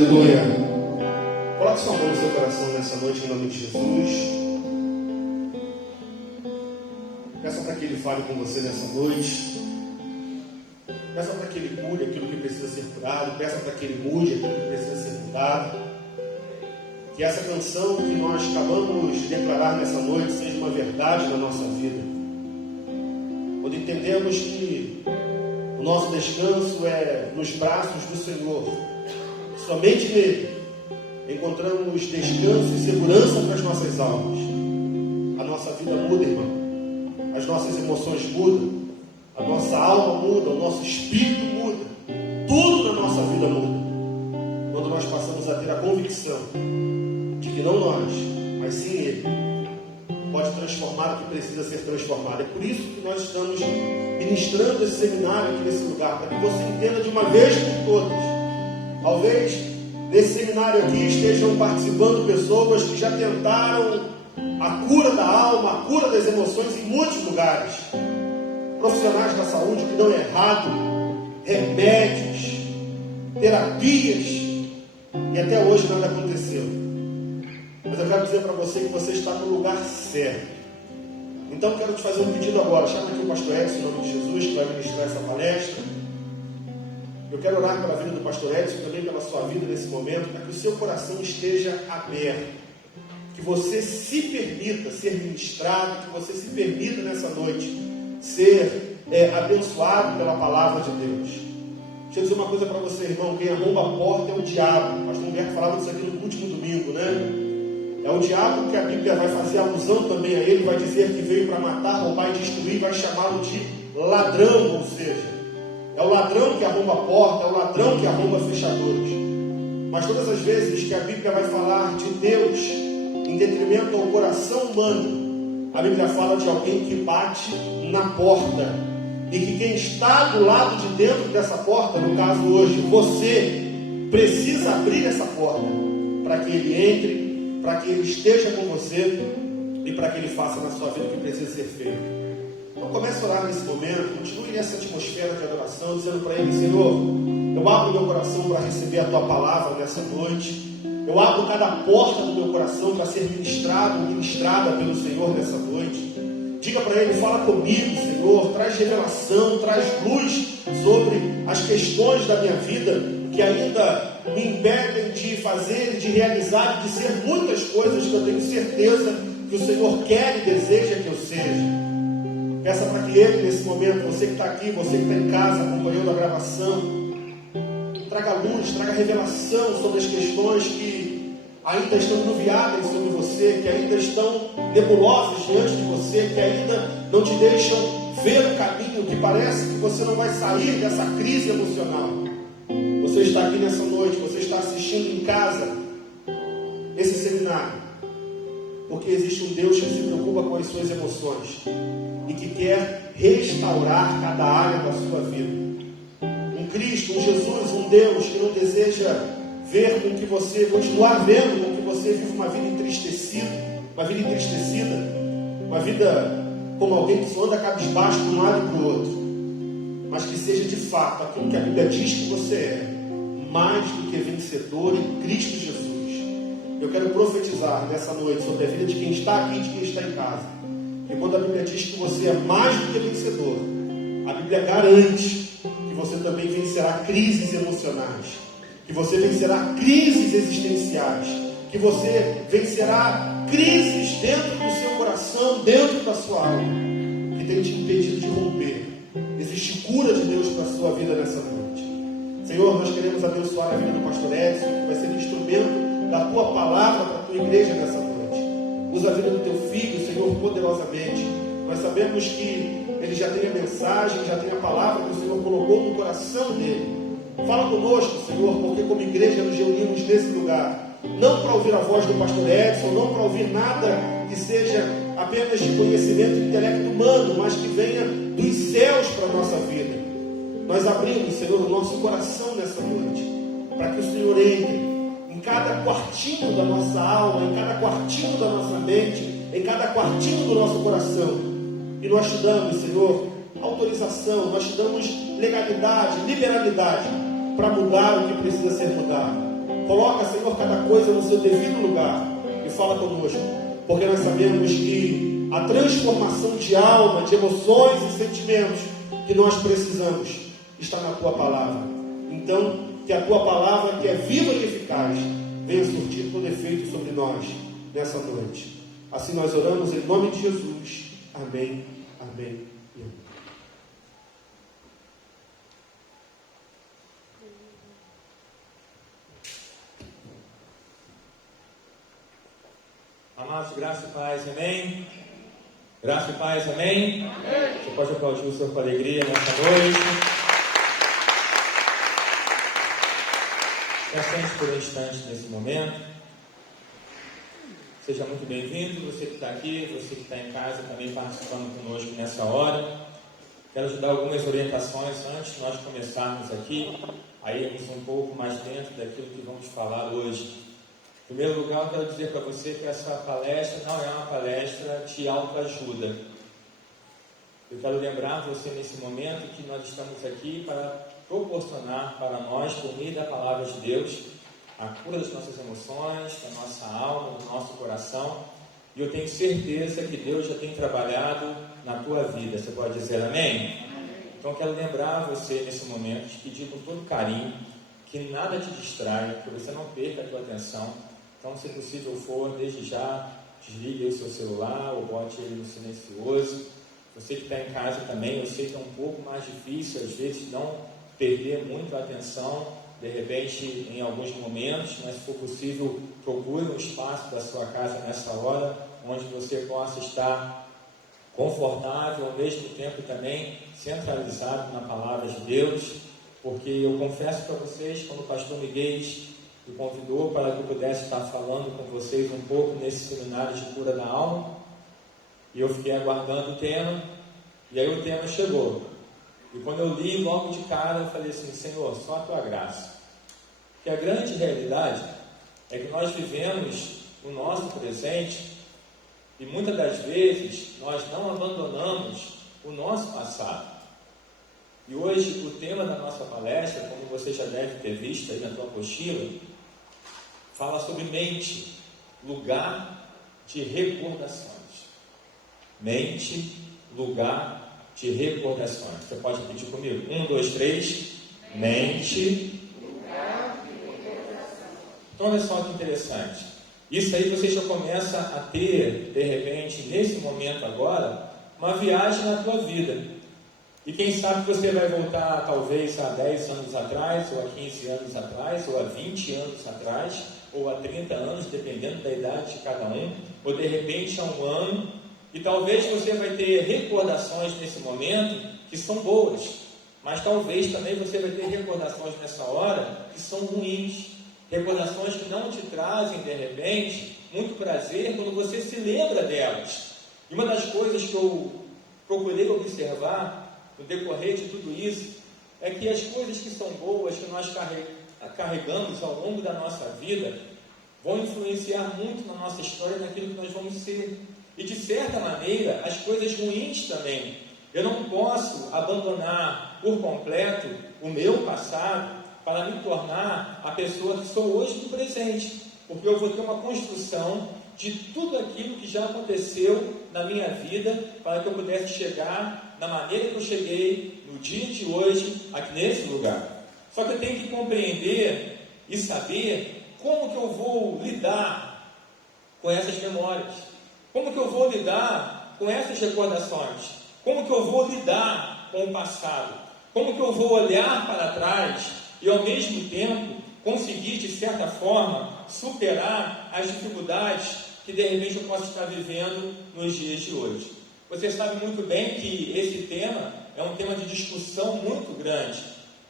Aleluia. Coloque sua mão no seu coração nessa noite em nome de Jesus. Peça para que Ele fale com você nessa noite. Peça para que Ele cure aquilo que precisa ser curado. Peça para que Ele mude aquilo que precisa ser mudado. Que essa canção que nós acabamos de declarar nessa noite seja uma verdade na nossa vida. Quando entendemos que o nosso descanso é nos braços do Senhor, somente nele encontramos descanso e segurança para as nossas almas. A nossa vida muda, irmão. As nossas emoções mudam. A nossa alma muda. O nosso espírito muda. Tudo na nossa vida muda. Quando nós passamos a ter a convicção de que não nós, mas sim Ele pode transformar o que precisa ser transformado. É por isso que nós estamos ministrando esse seminário aqui nesse lugar, para que você entenda de uma vez por todas. Talvez nesse seminário aqui estejam participando pessoas que já tentaram a cura da alma, a cura das emoções em muitos lugares. Profissionais da saúde que dão errado, remédios, terapias, e até hoje nada aconteceu. Mas eu quero dizer para você que você está no lugar certo. Então eu quero te fazer um pedido agora. Chama aqui o pastor Edson, em nome de Jesus, que vai ministrar essa palestra. Eu quero orar pela vida do pastor Edson e também pela sua vida nesse momento, para que o seu coração esteja aberto. Que você se permita ser ministrado, que você se permita nessa noite ser abençoado pela palavra de Deus. Deixa eu dizer uma coisa para você, irmão. Quem arromba a porta é o diabo. O pastor Humberto falava disso aqui no último domingo, né? É o diabo que a Bíblia vai fazer alusão também a ele, vai dizer que veio para matar, roubar e destruir, vai chamá-lo de ladrão, ou seja, é o ladrão que arromba a porta, é o ladrão que arromba fechaduras. Mas todas as vezes que a Bíblia vai falar de Deus em detrimento ao coração humano, a Bíblia fala de alguém que bate na porta, e que quem está do lado de dentro dessa porta, no caso hoje, você precisa abrir essa porta, para que ele entre, para que Ele esteja com você e para que Ele faça na sua vida o que precisa ser feito. Então comece a orar nesse momento, continue nessa atmosfera de adoração, dizendo para Ele: Senhor, eu abro meu coração para receber a Tua palavra nessa noite. Eu abro cada porta do meu coração para ser ministrada pelo Senhor nessa noite. Diga para Ele: fala comigo, Senhor, traz revelação, traz luz sobre as questões da minha vida que ainda me impedem de fazer, de realizar, de ser muitas coisas que eu tenho certeza que o Senhor quer e deseja que eu seja. Peça para que Ele, nesse momento, você que está aqui, você que está em casa acompanhando a gravação, traga luz, traga revelação sobre as questões que ainda estão enuviadas sobre você, que ainda estão nebulosas diante de você, que ainda não te deixam ver o caminho, que parece que você não vai sair dessa crise emocional. Você está aqui nessa noite, você está assistindo em casa esse seminário, porque existe um Deus que se preocupa com as suas emoções e que quer restaurar cada área da sua vida. Um Cristo, um Jesus, um Deus que não deseja ver com que você, continuar vendo com que você vive uma vida entristecida, uma vida como alguém que só anda cabisbaixo de um lado e para o outro, mas que seja de fato aquilo que a Bíblia diz que você é, mais do que vencedor em Cristo Jesus. Eu quero profetizar nessa noite sobre a vida de quem está aqui e de quem está em casa. E quando a Bíblia diz que você é mais do que vencedor, a Bíblia garante que você também vencerá crises emocionais, que você vencerá crises existenciais, que você vencerá crises dentro do seu coração, dentro da sua alma, que tem te impedido de romper. Existe cura de Deus para a sua vida nessa noite. Senhor, nós queremos abençoar a vida do pastor Edson, que vai ser um instrumento da Tua palavra para a Tua igreja nessa noite. Usa a vida do Teu filho, Senhor, poderosamente. Nós sabemos que ele já tem a mensagem, já tem a palavra que o Senhor colocou no coração dele. Fala conosco, Senhor, porque como igreja nos reunimos nesse lugar, não para ouvir a voz do pastor Edson, não para ouvir nada que seja apenas de conhecimento e intelecto humano, mas que venha dos céus para a nossa vida. Nós abrimos, Senhor, o nosso coração nessa noite, para que o Senhor entre em cada quartinho da nossa alma, em cada quartinho da nossa mente, em cada quartinho do nosso coração. E nós te damos, Senhor, autorização, nós te damos legalidade, liberalidade, para mudar o que precisa ser mudado. Coloca, Senhor, cada coisa no seu devido lugar e fala conosco, porque nós sabemos que a transformação de alma, de emoções e sentimentos que nós precisamos está na Tua Palavra. Então, que a Tua Palavra, que é viva e eficaz, venha surtir todo efeito sobre nós nessa noite. Assim nós oramos em nome de Jesus. Amém, amém e amém. Amados, graça e paz, amém? Graça e paz, amém? Amém. Você pode aplaudir o Senhor com alegria nessa noite. Sente por um instante nesse momento. Seja muito bem-vindo, você que está aqui, você que está em casa também participando conosco nessa hora. Quero te dar algumas orientações antes de nós começarmos aqui, a irmos um pouco mais dentro daquilo que vamos falar hoje. Em primeiro lugar, eu quero dizer para você que essa palestra não é uma palestra de autoajuda. Eu quero lembrar você nesse momento que nós estamos aqui para proporcionar para nós, por meio da palavra de Deus, a cura das nossas emoções, da nossa alma, do nosso coração. E eu tenho certeza que Deus já tem trabalhado na tua vida. Você pode dizer amém? Então eu quero lembrar você nesse momento, te pedir com todo carinho, que nada te distraia, que você não perca a tua atenção. Então, se possível for, desde já, desligue o seu celular ou bote ele no silencioso. Você que está em casa também, eu sei que é um pouco mais difícil, às vezes, não perder muito a atenção, de repente, em alguns momentos, mas se for possível, procure um espaço da sua casa nessa hora, onde você possa estar confortável, ao mesmo tempo também centralizado na palavra de Deus, porque eu confesso para vocês, quando o pastor Miguel me convidou para que eu pudesse estar falando com vocês um pouco nesse seminário de cura da alma, e eu fiquei aguardando o tema, e aí o tema chegou. E quando eu li logo de cara, eu falei assim: Senhor, só a Tua graça. Porque a grande realidade é que nós vivemos o nosso presente e muitas das vezes nós não abandonamos o nosso passado. E hoje o tema da nossa palestra, como você já deve ter visto aí na tua apostila, fala sobre mente, lugar de recordações. Mente, lugar de recordações. Você pode repetir comigo? 1, 2, 3. Mente, lugar de recordações. Então olha só que interessante. Isso aí você já começa a ter, de repente, nesse momento agora, uma viagem na tua vida. E quem sabe você vai voltar talvez há 10 anos atrás, ou a 15 anos atrás, ou a 20 anos atrás, ou a 30 anos, dependendo da idade de cada um, ou de repente a um ano, e talvez você vai ter recordações nesse momento que são boas, mas talvez também você vai ter recordações nessa hora que são ruins, recordações que não te trazem de repente muito prazer quando você se lembra delas. E uma das coisas que eu procurei observar no decorrer de tudo isso, é que as coisas que são boas, que nós carregamos ao longo da nossa vida, vão influenciar muito na nossa história, naquilo que nós vamos ser. E de certa maneira, as coisas ruins também. Eu não posso abandonar por completo o meu passado para me tornar a pessoa que sou hoje no presente, porque eu vou ter uma construção de tudo aquilo que já aconteceu na minha vida, para que eu pudesse chegar da maneira que eu cheguei no dia de hoje, aqui nesse lugar. Só que eu tenho que compreender e saber como que eu vou lidar com essas memórias, como que eu vou lidar com essas recordações, como que eu vou lidar com o passado, como que eu vou olhar para trás e ao mesmo tempo conseguir de certa forma superar as dificuldades que de repente eu posso estar vivendo nos dias de hoje. Você sabe muito bem que esse tema é um tema de discussão muito grande.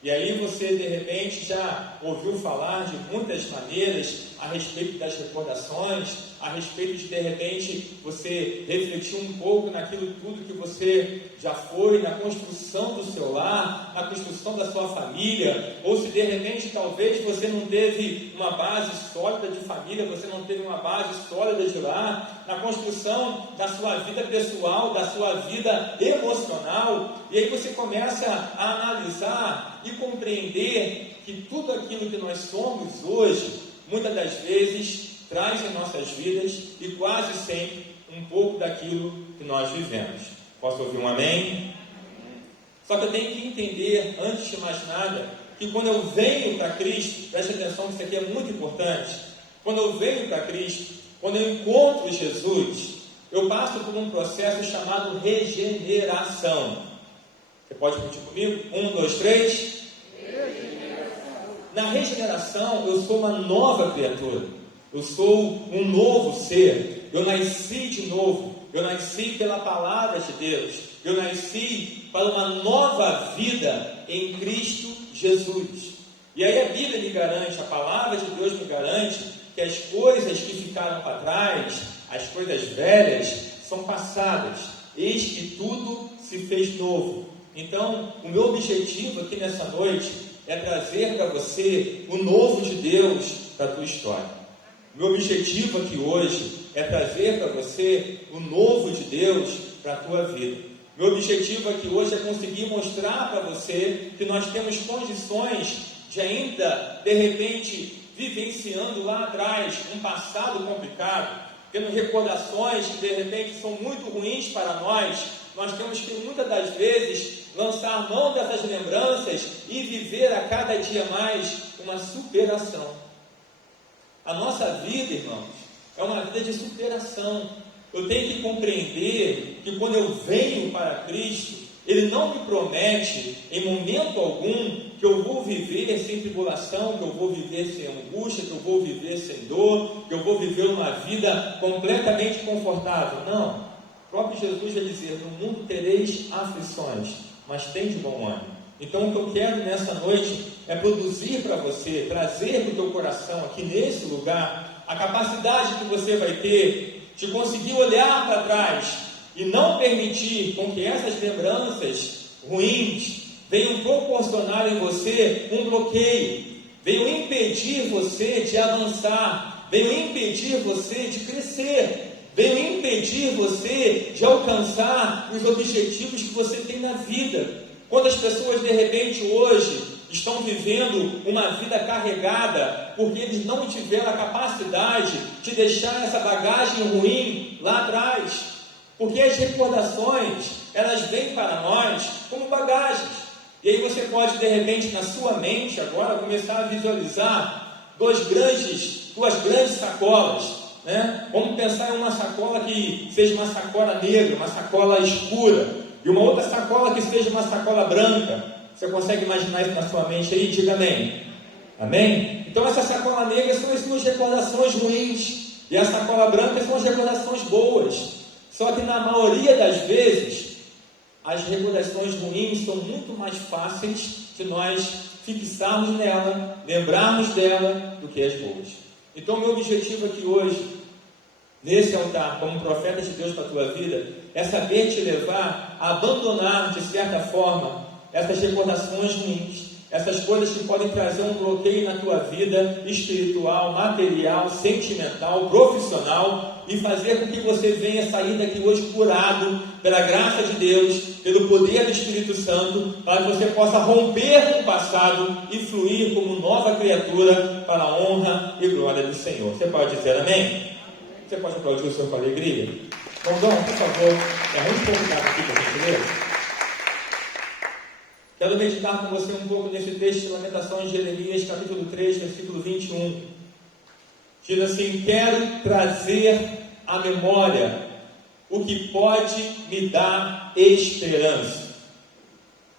E aí você de repente já ouviu falar de muitas maneiras a respeito das recordações, a respeito de repente você refletir um pouco naquilo tudo que você já foi, na construção do seu lar, na construção da sua família, ou se de repente talvez você não teve uma base sólida de família, você não teve uma base sólida de lar, na construção da sua vida pessoal, da sua vida emocional, e aí você começa a analisar e compreender que tudo aquilo que nós somos hoje muitas das vezes traz em nossas vidas e quase sempre um pouco daquilo que nós vivemos. Posso ouvir um amém? Só que eu tenho que entender, antes de mais nada, que quando eu venho para Cristo, preste atenção que isso aqui é muito importante, quando eu venho para Cristo, quando eu encontro Jesus, eu passo por um processo chamado regeneração. Você pode repetir comigo? 1, 2, 3. Na regeneração, eu sou uma nova criatura. Eu sou um novo ser. Eu nasci de novo. Eu nasci pela palavra de Deus. Eu nasci para uma nova vida em Cristo Jesus. E aí a Bíblia me garante, a palavra de Deus me garante que as coisas que ficaram para trás, as coisas velhas, são passadas. Eis que tudo se fez novo. Então, o meu objetivo aqui nessa noite é trazer para você o novo de Deus para a tua história. O meu objetivo aqui hoje é trazer para você o novo de Deus para a tua vida. Meu objetivo aqui hoje é conseguir mostrar para você que nós temos condições de ainda, de repente, vivenciando lá atrás um passado complicado, tendo recordações que de repente são muito ruins para nós temos que muitas das vezes lançar mão dessas lembranças e viver a cada dia mais uma superação. A nossa vida, irmãos, é uma vida de superação. Eu tenho que compreender que quando eu venho para Cristo, Ele não me promete em momento algum que eu vou viver sem tribulação, que eu vou viver sem angústia, que eu vou viver sem dor, que eu vou viver uma vida completamente confortável. Não. O próprio Jesus vai dizer: no mundo tereis aflições, mas tende bom ânimo. Então o que eu quero nessa noite é produzir para você, trazer para o teu coração aqui nesse lugar, a capacidade que você vai ter de conseguir olhar para trás e não permitir com que essas lembranças ruins venham proporcionar em você um bloqueio, venham impedir você de avançar, venham impedir você de crescer, venham impedir você de alcançar os objetivos que você tem na vida. Quantas pessoas de repente hoje estão vivendo uma vida carregada porque eles não tiveram a capacidade de deixar essa bagagem ruim lá atrás? Porque as recordações, elas vêm para nós como bagagens. E aí você pode de repente na sua mente agora começar a visualizar duas grandes sacolas. Vamos pensar em uma sacola que seja uma sacola negra, uma sacola escura, e uma outra sacola que seja uma sacola branca. Você consegue imaginar isso na sua mente aí? Diga amém. Amém? Então essa sacola negra são as suas recordações ruins, e a sacola branca são as recordações boas. Só que na maioria das vezes as recordações ruins são muito mais fáceis de nós fixarmos nela, lembrarmos dela, do que as boas. Então o meu objetivo aqui hoje, nesse altar, como profeta de Deus para a tua vida, é saber te levar a abandonar, de certa forma, essas recordações ruins, essas coisas que podem trazer um bloqueio na tua vida espiritual, material, sentimental, profissional, e fazer com que você venha sair daqui hoje curado pela graça de Deus, pelo poder do Espírito Santo, para que você possa romper com o passado e fluir como nova criatura para a honra e glória do Senhor. Você pode dizer amém? Você pode aplaudir o Senhor com alegria? Dom, por favor, arranje um pouco aqui para a gente ler. Quero meditar com você um pouco nesse texto de Lamentações de Jeremias, capítulo 3, versículo 21. Diz assim: quero trazer à memória o que pode me dar esperança.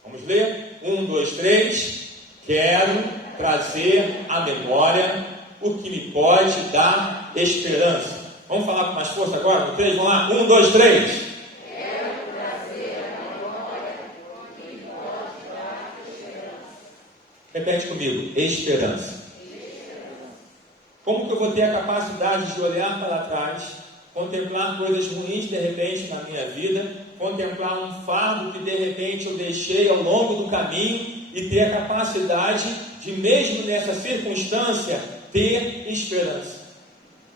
Vamos ler? 1, 2, 3. Quero trazer à memória o que me pode dar esperança. Vamos falar com mais força agora? No 3, vamos lá? 1, 2, 3. Repete comigo: esperança. Como que eu vou ter a capacidade de olhar para trás, contemplar coisas ruins de repente na minha vida, contemplar um fardo que de repente eu deixei ao longo do caminho e ter a capacidade de, mesmo nessa circunstância, ter esperança?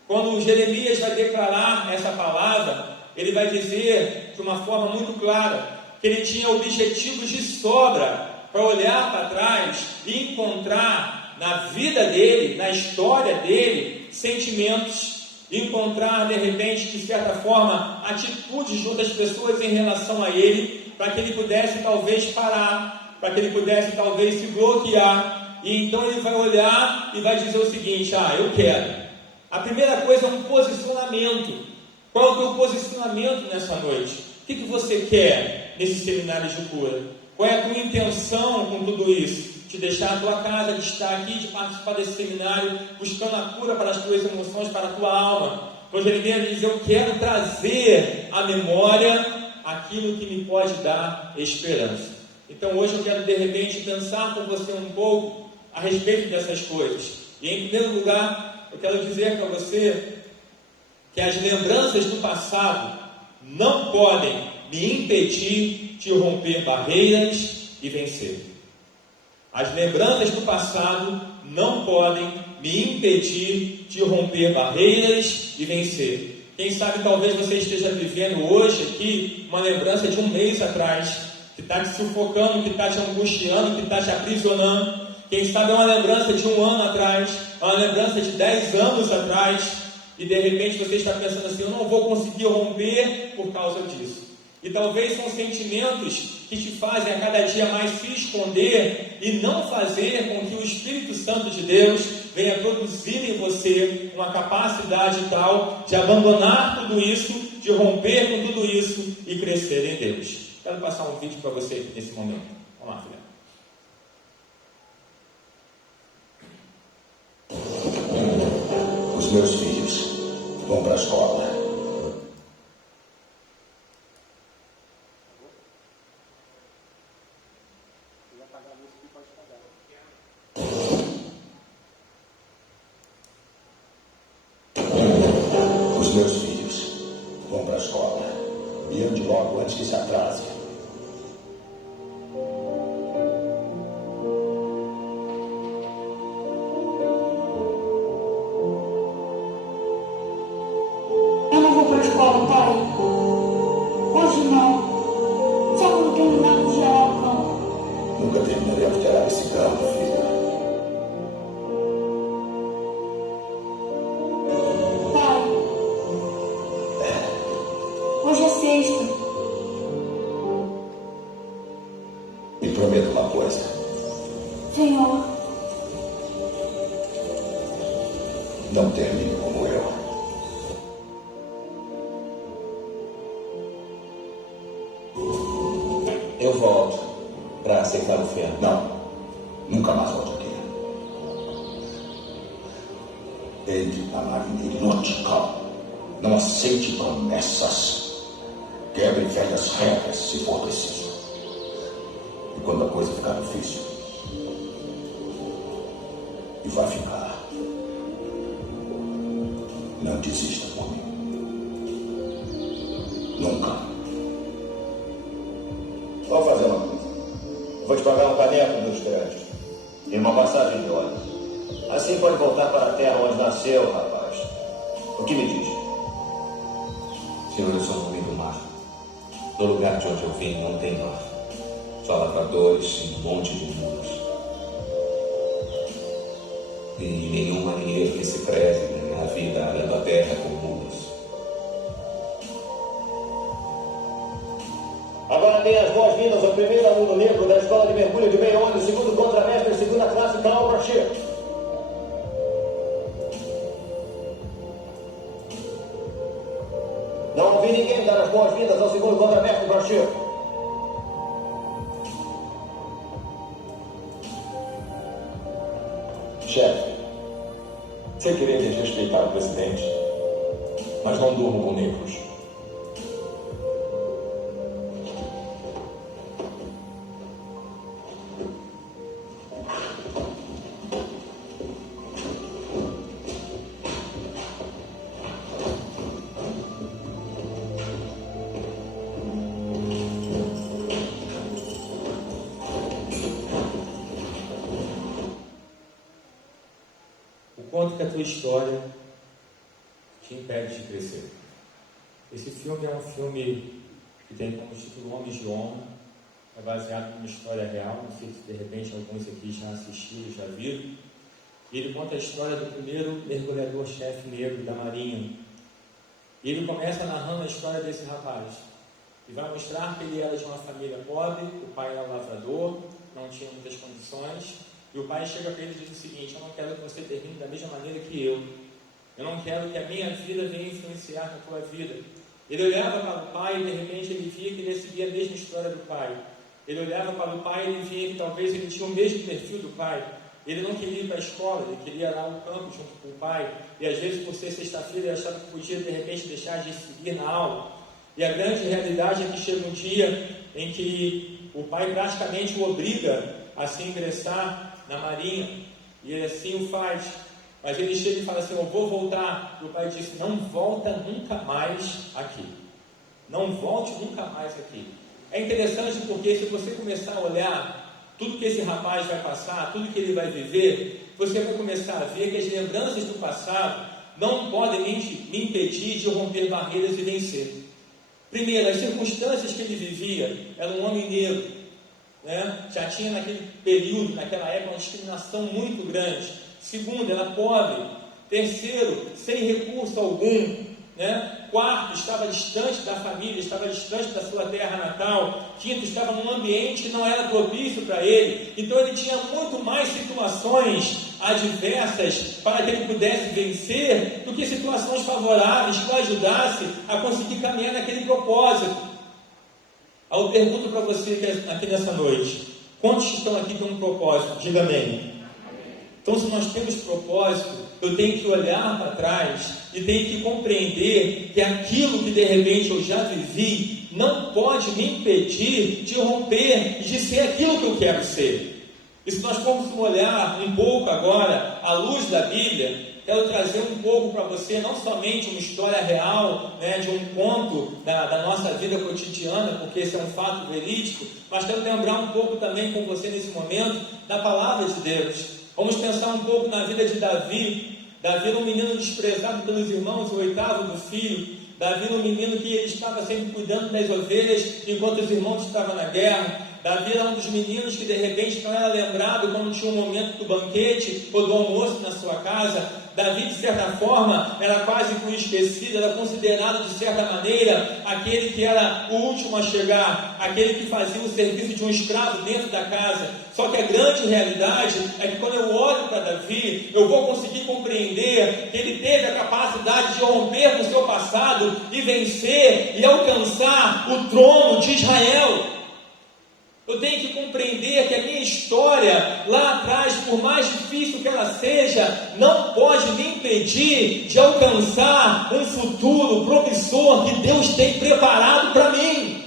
Quando Jeremias vai declarar essa palavra, ele vai dizer de uma forma muito clara que ele tinha objetivos de sobra para olhar para trás e encontrar na vida dele, na história dele, sentimentos, encontrar de repente, de certa forma, atitudes de outras pessoas em relação a ele, para que ele pudesse talvez parar, para que ele pudesse talvez se bloquear, e então ele vai olhar e vai dizer o seguinte: eu quero. A primeira coisa é um posicionamento. Qual é o teu posicionamento nessa noite? O que você quer nesse seminário de cura? Qual é a tua intenção com tudo isso? De deixar a tua casa, de estar aqui, de participar desse seminário, buscando a cura para as tuas emoções, para a tua alma. Então Jeremias diz: eu quero trazer à memória aquilo que me pode dar esperança. Então hoje eu quero de repente pensar com você um pouco a respeito dessas coisas. E em primeiro lugar, eu quero dizer para você que as lembranças do passado não podem me impedir de romper barreiras e vencer. As lembranças do passado não podem me impedir de romper barreiras e vencer. Quem sabe talvez você esteja vivendo hoje aqui uma lembrança de um mês atrás, que está te sufocando, que está te angustiando, que está te aprisionando. Quem sabe é uma lembrança de um ano atrás, uma lembrança de 10 anos atrás, e de repente você está pensando assim: eu não vou conseguir romper por causa disso. E talvez são sentimentos que te fazem a cada dia mais se esconder e não fazer com que o Espírito Santo de Deus venha produzir em você uma capacidade tal de abandonar tudo isso, de romper com tudo isso e crescer em Deus. Quero passar um vídeo para você aqui nesse momento. Vamos lá, filha. Os meus filhos vão para a escola. Os meus filhos vão para a escola e ande logo antes que se atrase. Eu não vou para a escola, pai. Hoje não. Só quando terminarmos de arar o campo. Nunca terminaremos de arar esse campo, filha. Pai. Hoje é sexta. Me prometa uma coisa. Senhor. Não termine como eu. Eu volto para aceitar o ferro. Não. Nunca mais volte aqui. Entre na marinha nautica. Não aceite promessas. Quebre velhas regras, se for preciso. E quando a coisa ficar difícil, e vai ficar, não desista por mim. Nunca. Vamos fazer uma coisa. Vou te pagar um caneco dos créditos e uma passagem de ônibus. Assim pode voltar para a terra onde nasceu, rapaz. O que me diz? Senhor, eu sou um homem do mar. No lugar de onde eu vim não tem mar. Só lavradores e um monte de muros. E nenhum marinheiro que se preze ganha a vida arando a terra com mulas. Agora tem as boas-vindas ao primeiro aluno negro da Escola de Mergulho de Meio Ônibus, segundo contramestre, segunda classe, Cal Brashear. Não ouvi ninguém dar as boas-vindas ao segundo contramestre, Brashear. Chefe, sem querer desrespeitar o presidente, mas não durmo com negros. Quanto que a tua história te impede de crescer. Esse filme é um filme que tem como título Homens de Honra, é baseado numa história real, não sei se de repente alguns aqui já assistiram, já viram. E ele conta a história do primeiro mergulhador-chefe negro da Marinha. E ele começa narrando a história desse rapaz. E vai mostrar que ele era de uma família pobre, o pai era lavrador, não tinha muitas condições. E o pai chega para ele e diz o seguinte: eu não quero que você termine da mesma maneira que eu. Eu não quero que a minha vida venha influenciar na tua vida. Ele olhava para o pai e de repente ele via que ele ia seguir a mesma história do pai. Ele olhava para o pai e ele via que talvez ele tinha o mesmo perfil do pai. Ele não queria ir para a escola, ele queria ir lá no campo junto com o pai. E às vezes, por ser sexta-feira, ele achava que podia de repente deixar de seguir na aula. E a grande realidade é que chega um dia em que o pai praticamente o obriga a se ingressar na Marinha. E ele assim o faz. Mas ele chega e fala assim: eu vou voltar. E o pai disse: não volta nunca mais aqui. Não volte nunca mais aqui. É interessante porque se você começar a olhar tudo que esse rapaz vai passar, tudo que ele vai viver, você vai começar a ver que as lembranças do passado não podem me impedir de romper barreiras e vencer. Primeiro, as circunstâncias que ele vivia, era um homem negro, né? Já tinha naquele período, naquela época, uma discriminação muito grande. Segundo, era pobre. Terceiro, sem recurso algum, né? Quarto, estava distante da família, estava distante da sua terra natal. Quinto, estava num ambiente que não era propício para ele. Então ele tinha muito mais situações adversas para que ele pudesse vencer do que situações favoráveis que o ajudassem a conseguir caminhar naquele propósito. Aí eu pergunto para você aqui nessa noite: quantos estão aqui com um propósito? Diga amém. Então, se nós temos propósito, eu tenho que olhar para trás e tenho que compreender que aquilo que de repente eu já vivi não pode me impedir de romper e de ser aquilo que eu quero ser. E se nós formos olhar um pouco agora à luz da Bíblia, quero trazer um pouco para você, não somente uma história real, né, de um conto da nossa vida cotidiana, porque esse é um fato verídico, mas quero lembrar um pouco também com você nesse momento da palavra de Deus. Vamos pensar um pouco na vida de Davi. Davi era um menino desprezado pelos irmãos, o oitavo do filho. Davi era um menino que ele estava sempre cuidando das ovelhas, enquanto os irmãos estavam na guerra. Davi era um dos meninos que de repente não era lembrado quando tinha um momento do banquete ou do almoço na sua casa. Davi, de certa forma, era quase que um esquecido, era considerado de certa maneira aquele que era o último a chegar, aquele que fazia o serviço de um escravo dentro da casa. Só que a grande realidade é que quando eu olho para Davi, eu vou conseguir compreender que ele teve a capacidade de romper com o seu passado e vencer e alcançar o trono de Israel. Eu tenho que compreender que a minha história lá atrás, por mais difícil que ela seja, não pode me impedir de alcançar um futuro promissor que Deus tem preparado para mim.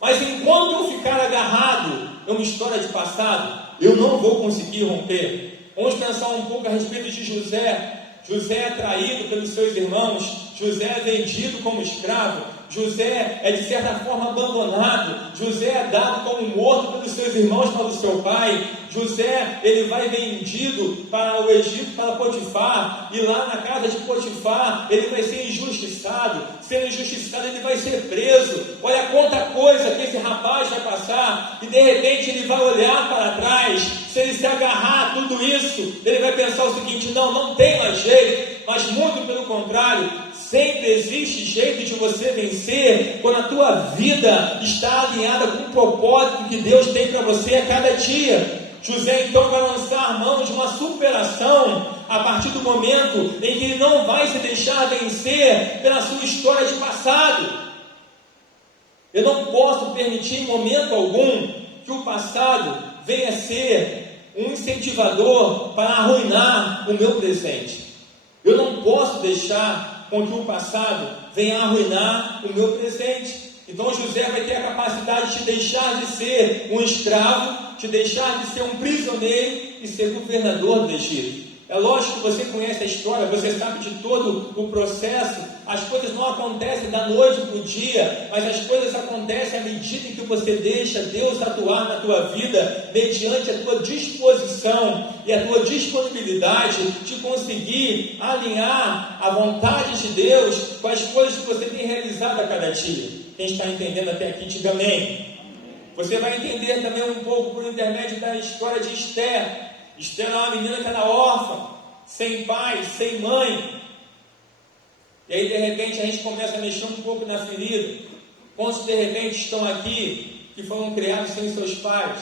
Mas enquanto eu ficar agarrado em uma história de passado, eu não vou conseguir romper. Vamos pensar um pouco a respeito de José. José é traído pelos seus irmãos, José é vendido como escravo, José é de certa forma abandonado, José é dado como morto pelos seus irmãos para o seu pai. José, ele vai vendido para o Egito, para Potifar, e lá na casa de Potifar, ele vai ser injustiçado. Sendo injustiçado, ele vai ser preso. Olha quanta coisa que esse rapaz vai passar, e de repente ele vai olhar para trás. Se ele se agarrar a tudo isso, ele vai pensar o seguinte: não tem mais jeito. Mas muito pelo contrário, sempre existe jeito de você vencer quando a tua vida está alinhada com o propósito que Deus tem para você a cada dia. José então vai lançar mão de uma superação a partir do momento em que ele não vai se deixar vencer pela sua história de passado. Eu não posso permitir em momento algum que o passado venha a ser um incentivador para arruinar o meu presente. Eu não posso deixar com que o passado venha a arruinar o meu presente. Então José vai ter a capacidade de te deixar de ser um escravo, te deixar de ser um prisioneiro e ser governador do Egito. É lógico que você conhece a história, você sabe de todo o processo. As coisas não acontecem da noite para o dia, mas as coisas acontecem à medida em que você deixa Deus atuar na tua vida, mediante a tua disposição e a tua disponibilidade de conseguir alinhar a vontade de Deus com as coisas que você tem realizado a cada dia. Quem está entendendo até aqui, diga amém. Você vai entender também um pouco por intermédio da história de Esther. Esther era uma menina que era órfã, sem pai, sem mãe. E aí de repente a gente começa a mexer um pouco na ferida. Quantos de repente estão aqui que foram criados sem seus pais?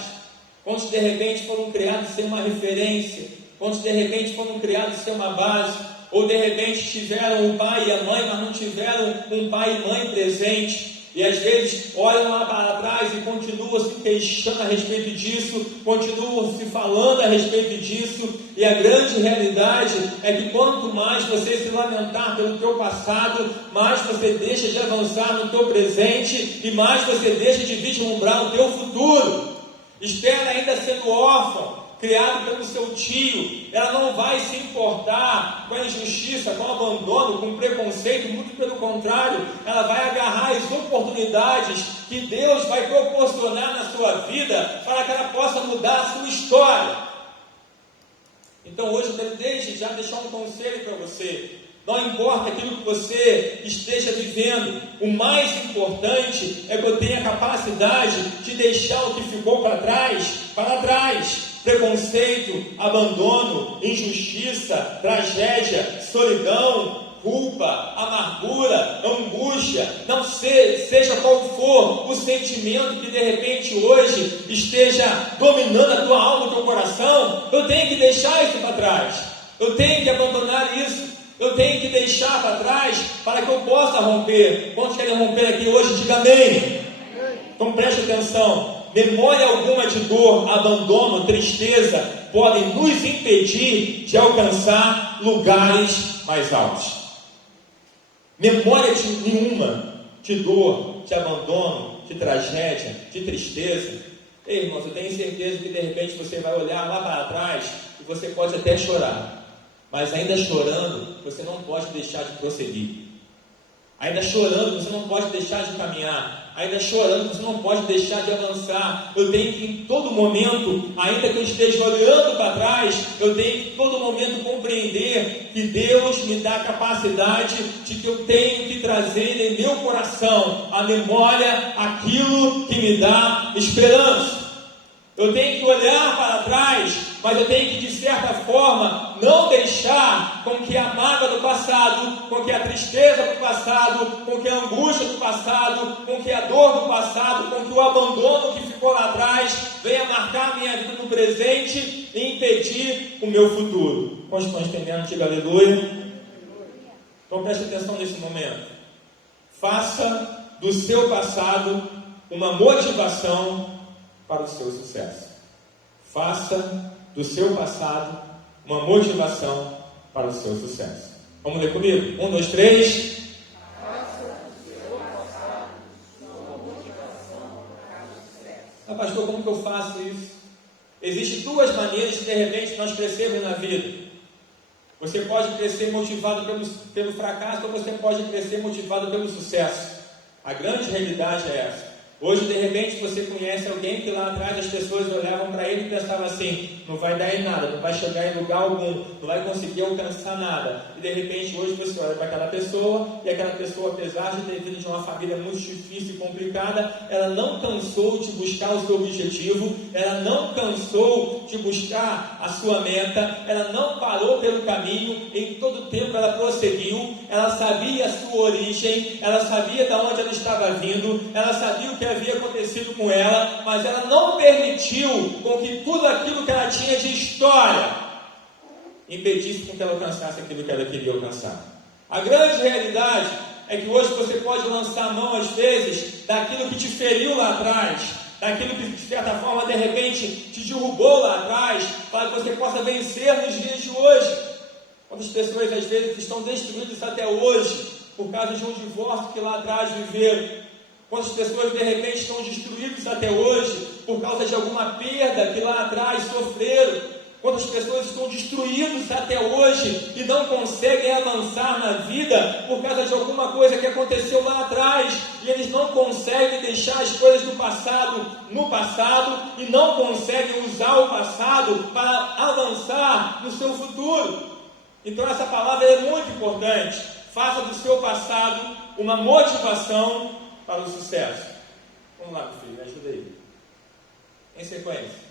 Quantos de repente foram criados sem uma referência? Quantos de repente foram criados sem uma base? Ou de repente tiveram o pai e a mãe, mas não tiveram um pai e mãe presente? E às vezes olham lá para trás e continuam se queixando a respeito disso, continuam se falando a respeito disso, e a grande realidade é que quanto mais você se lamentar pelo teu passado, mais você deixa de avançar no teu presente e mais você deixa de vislumbrar o teu futuro. Esther, ainda sendo órfã, criado pelo seu tio, ela não vai se importar com a injustiça, com o abandono, com o preconceito, muito pelo contrário, ela vai agarrar as oportunidades que Deus vai proporcionar na sua vida para que ela possa mudar a sua história. Então hoje eu quero desde já deixar um conselho para você. Não importa aquilo que você esteja vivendo, o mais importante é que eu tenha a capacidade de deixar o que ficou para trás. Preconceito, abandono, injustiça, tragédia, solidão, culpa, amargura, angústia, não seja qual for o sentimento que de repente hoje esteja dominando a tua alma, o teu coração, eu tenho que deixar isso para trás, eu tenho que abandonar isso, eu tenho que deixar para trás para que eu possa romper. Quantos querem romper aqui hoje? Diga amém. Então preste atenção. Memória alguma de dor, abandono, tristeza podem nos impedir de alcançar lugares mais altos. Memória nenhuma de dor, de abandono, de tragédia, de tristeza. Ei, irmãos, eu tenho certeza que de repente você vai olhar lá para trás e você pode até chorar. Mas ainda chorando, você não pode deixar de prosseguir. Ainda chorando, você não pode deixar de caminhar. Ainda chorando, você não pode deixar de avançar. Eu tenho que em todo momento, ainda que eu esteja olhando para trás, eu tenho que em todo momento compreender que Deus me dá a capacidade de que eu tenho que trazer em meu coração a memória aquilo que me dá esperança. Eu tenho que olhar para trás, mas eu tenho que, de certa forma, não deixar com que a mágoa do passado, com que a tristeza do passado, com que a angústia do passado, com que a dor do passado, com que o abandono que ficou lá atrás venha marcar a minha vida no presente e impedir o meu futuro. Quantos estão entendendo? Diga aleluia. Então preste atenção nesse momento. Faça do seu passado uma motivação para o seu sucesso. Faça do seu passado uma motivação para o seu sucesso. Vamos ler comigo? 1, 2, 3. Faça do seu passado uma motivação para o sucesso. Ah, pastor, como que eu faço isso? Existem duas maneiras de repente nós crescermos na vida. Você pode crescer motivado pelo fracasso, ou você pode crescer motivado pelo sucesso. A grande realidade é essa. Hoje, de repente, você conhece alguém que lá atrás as pessoas olhavam para ele e pensavam assim: não vai dar em nada, não vai chegar em lugar algum, não vai conseguir alcançar nada. E de repente, hoje você olha para aquela pessoa, e aquela pessoa, apesar de ter vindo de uma família muito difícil e complicada, ela não cansou de buscar o seu objetivo, ela não cansou de buscar a sua meta, ela não parou pelo caminho, em todo tempo ela prosseguiu, ela sabia a sua origem, ela sabia de onde ela estava vindo, ela sabia o que havia acontecido com ela, mas ela não permitiu com que tudo aquilo que ela tinha de história impedisse com que ela alcançasse aquilo que ela queria alcançar. A grande realidade é que hoje você pode lançar a mão às vezes daquilo que te feriu lá atrás, daquilo que de certa forma de repente te derrubou lá atrás, para que você possa vencer nos dias de hoje. Quantas pessoas às vezes estão destruídas até hoje por causa de um divórcio que lá atrás viveram? Quantas pessoas de repente estão destruídas até hoje por causa de alguma perda que lá atrás sofreram? Quantas pessoas estão destruídas até hoje e não conseguem avançar na vida por causa de alguma coisa que aconteceu lá atrás, e eles não conseguem deixar as coisas do passado no passado e não conseguem usar o passado para avançar no seu futuro? Então essa palavra é muito importante. Faça do seu passado uma motivação para o sucesso. Vamos lá, meu filho, me ajuda aí. Em sequência.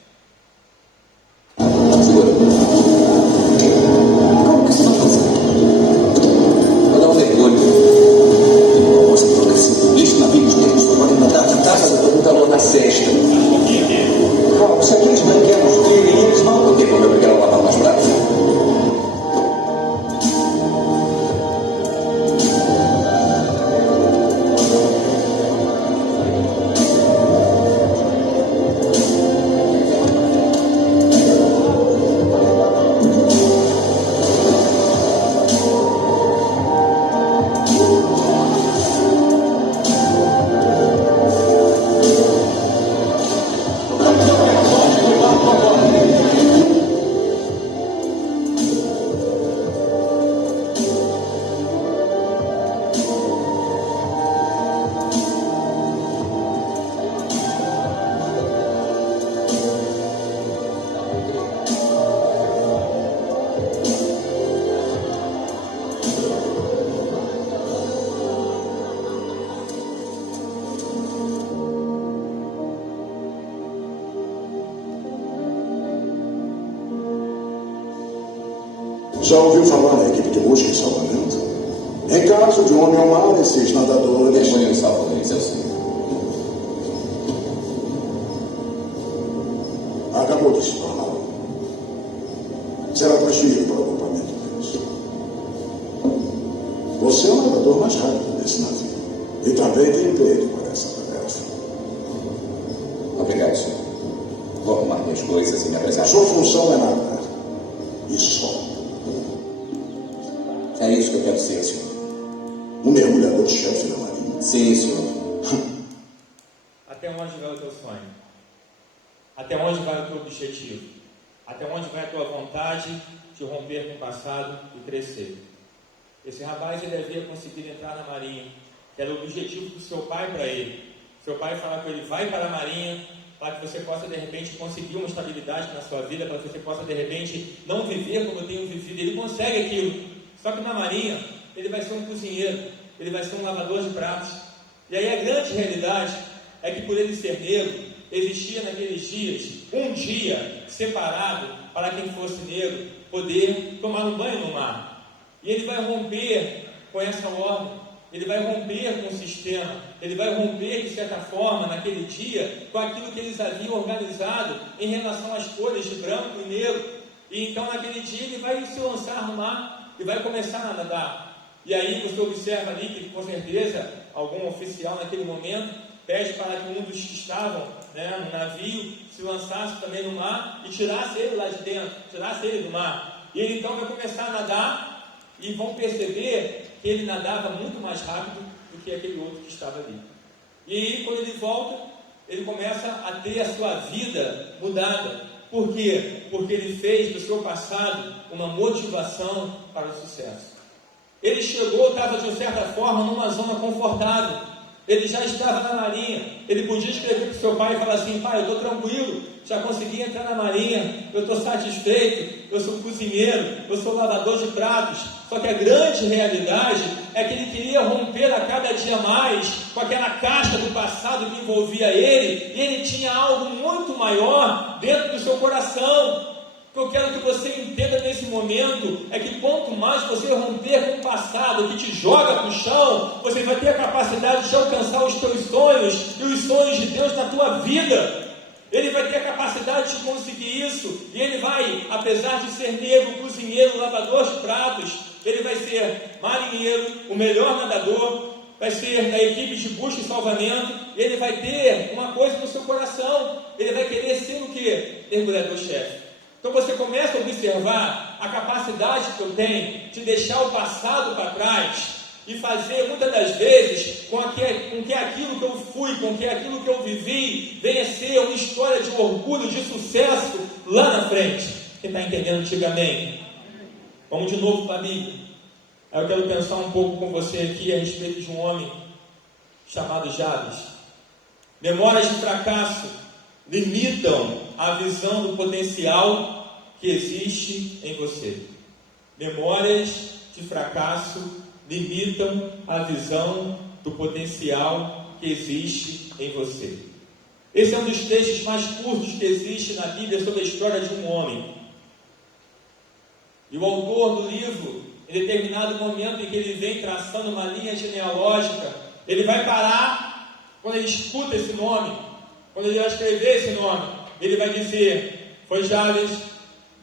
Já ouviu falar na equipe de busca e salvamento? Em caso de um homem ao mar, esses nadadores... Demônio salva-nos, eu sei. Acabou de se tornar um. Será transferido para o agrupamento deles. Você é o nadador mais rápido desse navio. E também tem peito para essa tarefa. Obrigado, senhor. Vou arrumar minhas coisas e me apresentar. Sua função é nadar. E só. É isso que eu quero ser, senhor. Um mergulhador-chefe da Marinha? Sim, senhor. Até onde vai o teu sonho? Até onde vai o teu objetivo? Até onde vai a tua vontade de romper com o passado e crescer? Esse rapaz, ele havia conseguido entrar na Marinha, que era o objetivo do seu pai para ele. Seu pai falava com ele: vai para a Marinha, para que você possa de repente conseguir uma estabilidade na sua vida, para que você possa de repente não viver como eu tenho vivido. Ele consegue aquilo, só que na Marinha ele vai ser um cozinheiro, ele vai ser um lavador de pratos. E aí a grande realidade é que por ele ser negro, existia naqueles dias um dia separado para quem fosse negro poder tomar um banho no mar. E ele vai romper com essa ordem, ele vai romper com o sistema, ele vai romper de certa forma naquele dia com aquilo que eles haviam organizado em relação às cores de branco e negro. E então naquele dia ele vai se lançar no mar e vai começar a nadar. E aí você observa ali que com certeza algum oficial naquele momento pede para que um dos que estavam no navio se lançasse também no mar e tirasse ele lá de dentro, tirasse ele do mar. E ele então vai começar a nadar e vão perceber que ele nadava muito mais rápido do que aquele outro que estava ali. E aí quando ele volta, ele começa a ter a sua vida mudada. Por quê? Porque ele fez do seu passado uma motivação para o sucesso. Ele chegou, estava de certa forma numa zona confortável. Ele já estava na Marinha. Ele podia escrever para o seu pai e falar assim: pai, eu estou tranquilo, já consegui entrar na Marinha, eu estou satisfeito, eu sou cozinheiro, eu sou lavador de pratos. Só que a grande realidade é que ele queria romper a cada dia mais com aquela casca do passado que envolvia ele, e ele tinha algo muito maior dentro do seu coração. O que eu quero que você entenda nesse momento é que quanto mais você romper com o passado que te joga para o chão, você vai ter a capacidade de alcançar os teus sonhos e os sonhos de Deus na tua vida. Ele vai ter a capacidade de conseguir isso, e ele vai, apesar de ser negro, cozinheiro, lavador de pratos, ele vai ser marinheiro, o melhor nadador, vai ser da equipe de busca e salvamento. Ele vai ter uma coisa no seu coração, ele vai querer ser o quê? Mergulhador-chefe. Então você começa a observar a capacidade que eu tenho de deixar o passado para trás e fazer muitas das vezes com que aquilo que eu fui, com que aquilo que eu vivi venha ser uma história de orgulho, de sucesso lá na frente. Quem está entendendo, diga amém. Vamos de novo para a Bíblia. Eu quero pensar um pouco com você aqui a respeito de um homem chamado Jabes. Memórias de fracasso limitam a visão do potencial que existe em você. Memórias de fracasso limitam a visão do potencial que existe em você. Esse é um dos textos mais curtos que existe na Bíblia sobre a história de um homem. E o autor do livro, em determinado momento em que ele vem traçando uma linha genealógica, ele vai parar quando ele escuta esse nome, quando ele vai escrever esse nome, ele vai dizer: foi Jabes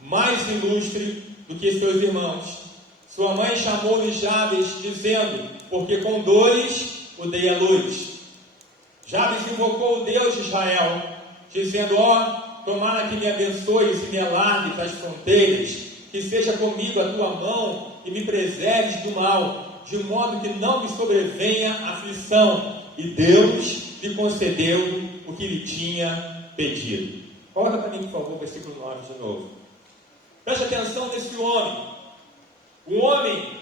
mais ilustre do que seus irmãos. Sua mãe chamou-lhe Jabes, dizendo: porque com dores o dei à luz. Jabes invocou o Deus de Israel, dizendo: tomara que me abençoes e me alargues as fronteiras, que seja comigo a tua mão e me preserves do mal, de modo que não me sobrevenha aflição. E Deus lhe concedeu o que lhe tinha pedido. Coloca para mim, por favor, o versículo 9 de novo. Preste atenção nesse homem. Um homem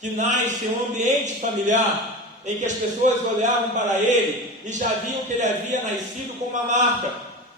que nasce em um ambiente familiar, em que as pessoas olhavam para ele e já viam que ele havia nascido com uma marca.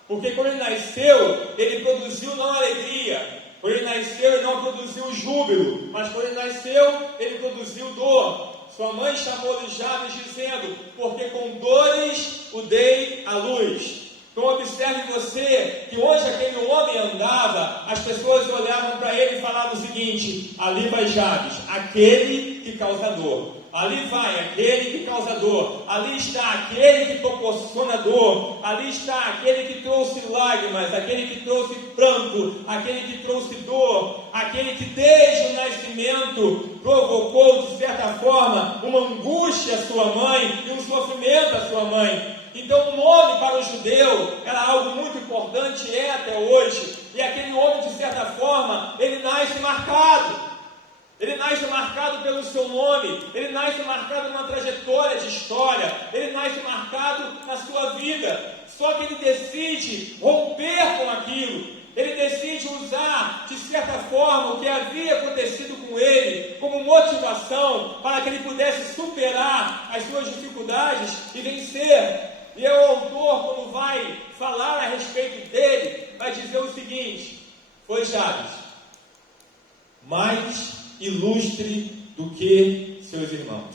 Porque quando ele nasceu, ele produziu não alegria. Quando ele nasceu, ele não produziu júbilo. Mas quando ele nasceu, ele produziu dor. Sua mãe chamou-lhe Jabes, dizendo: porque com dores o dei à luz. Então observe você que onde aquele homem andava, as pessoas olhavam para ele e falavam o seguinte: ali vai Jabes, aquele que causa dor. Ali vai aquele que causa dor. Ali está aquele que proporciona dor. Ali está aquele que trouxe lágrimas, aquele que trouxe pranto, aquele que trouxe dor, aquele que desde o nascimento provocou, de certa forma, uma angústia à sua mãe e um sofrimento à sua mãe. Então o nome para o judeu era algo muito importante, é até hoje. E aquele homem, de certa forma, ele nasce marcado. Ele nasce marcado pelo seu nome, ele nasce marcado numa trajetória de história, ele nasce marcado na sua vida. Só que ele decide romper com aquilo, ele decide usar, de certa forma, o que havia acontecido com ele como motivação para que ele pudesse superar as suas dificuldades e vencer. E o autor, quando vai falar a respeito dele, vai dizer o seguinte: foi Jabes, mais ilustre do que seus irmãos.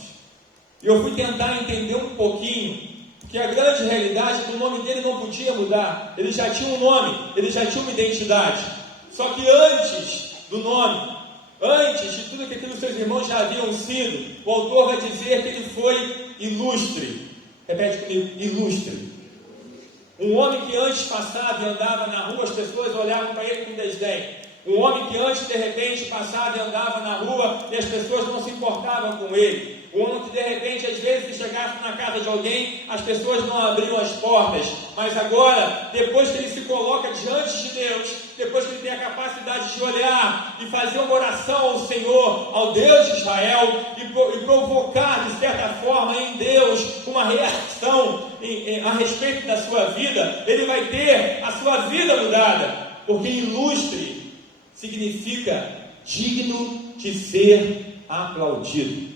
E eu fui tentar entender um pouquinho, que a grande realidade é que o nome dele não podia mudar. Ele já tinha um nome, ele já tinha uma identidade. Só que antes do nome, antes de tudo aquilo que seus irmãos já haviam sido, o autor vai dizer que ele foi ilustre. Repete comigo: ilustre. Um homem que antes passava e andava na rua, as pessoas olhavam para ele com desdém. Um homem que antes, de repente, passava e andava na rua e as pessoas não se importavam com ele. Um homem que, de repente, às vezes, se chegasse na casa de alguém, as pessoas não abriam as portas. Mas agora, depois que ele se coloca diante de Deus, depois que ele tem a capacidade de olhar e fazer uma oração ao Senhor, ao Deus de Israel, e provocar, de certa forma, em Deus, uma reação a respeito da sua vida, ele vai ter a sua vida mudada. Porque ilustre significa digno de ser aplaudido.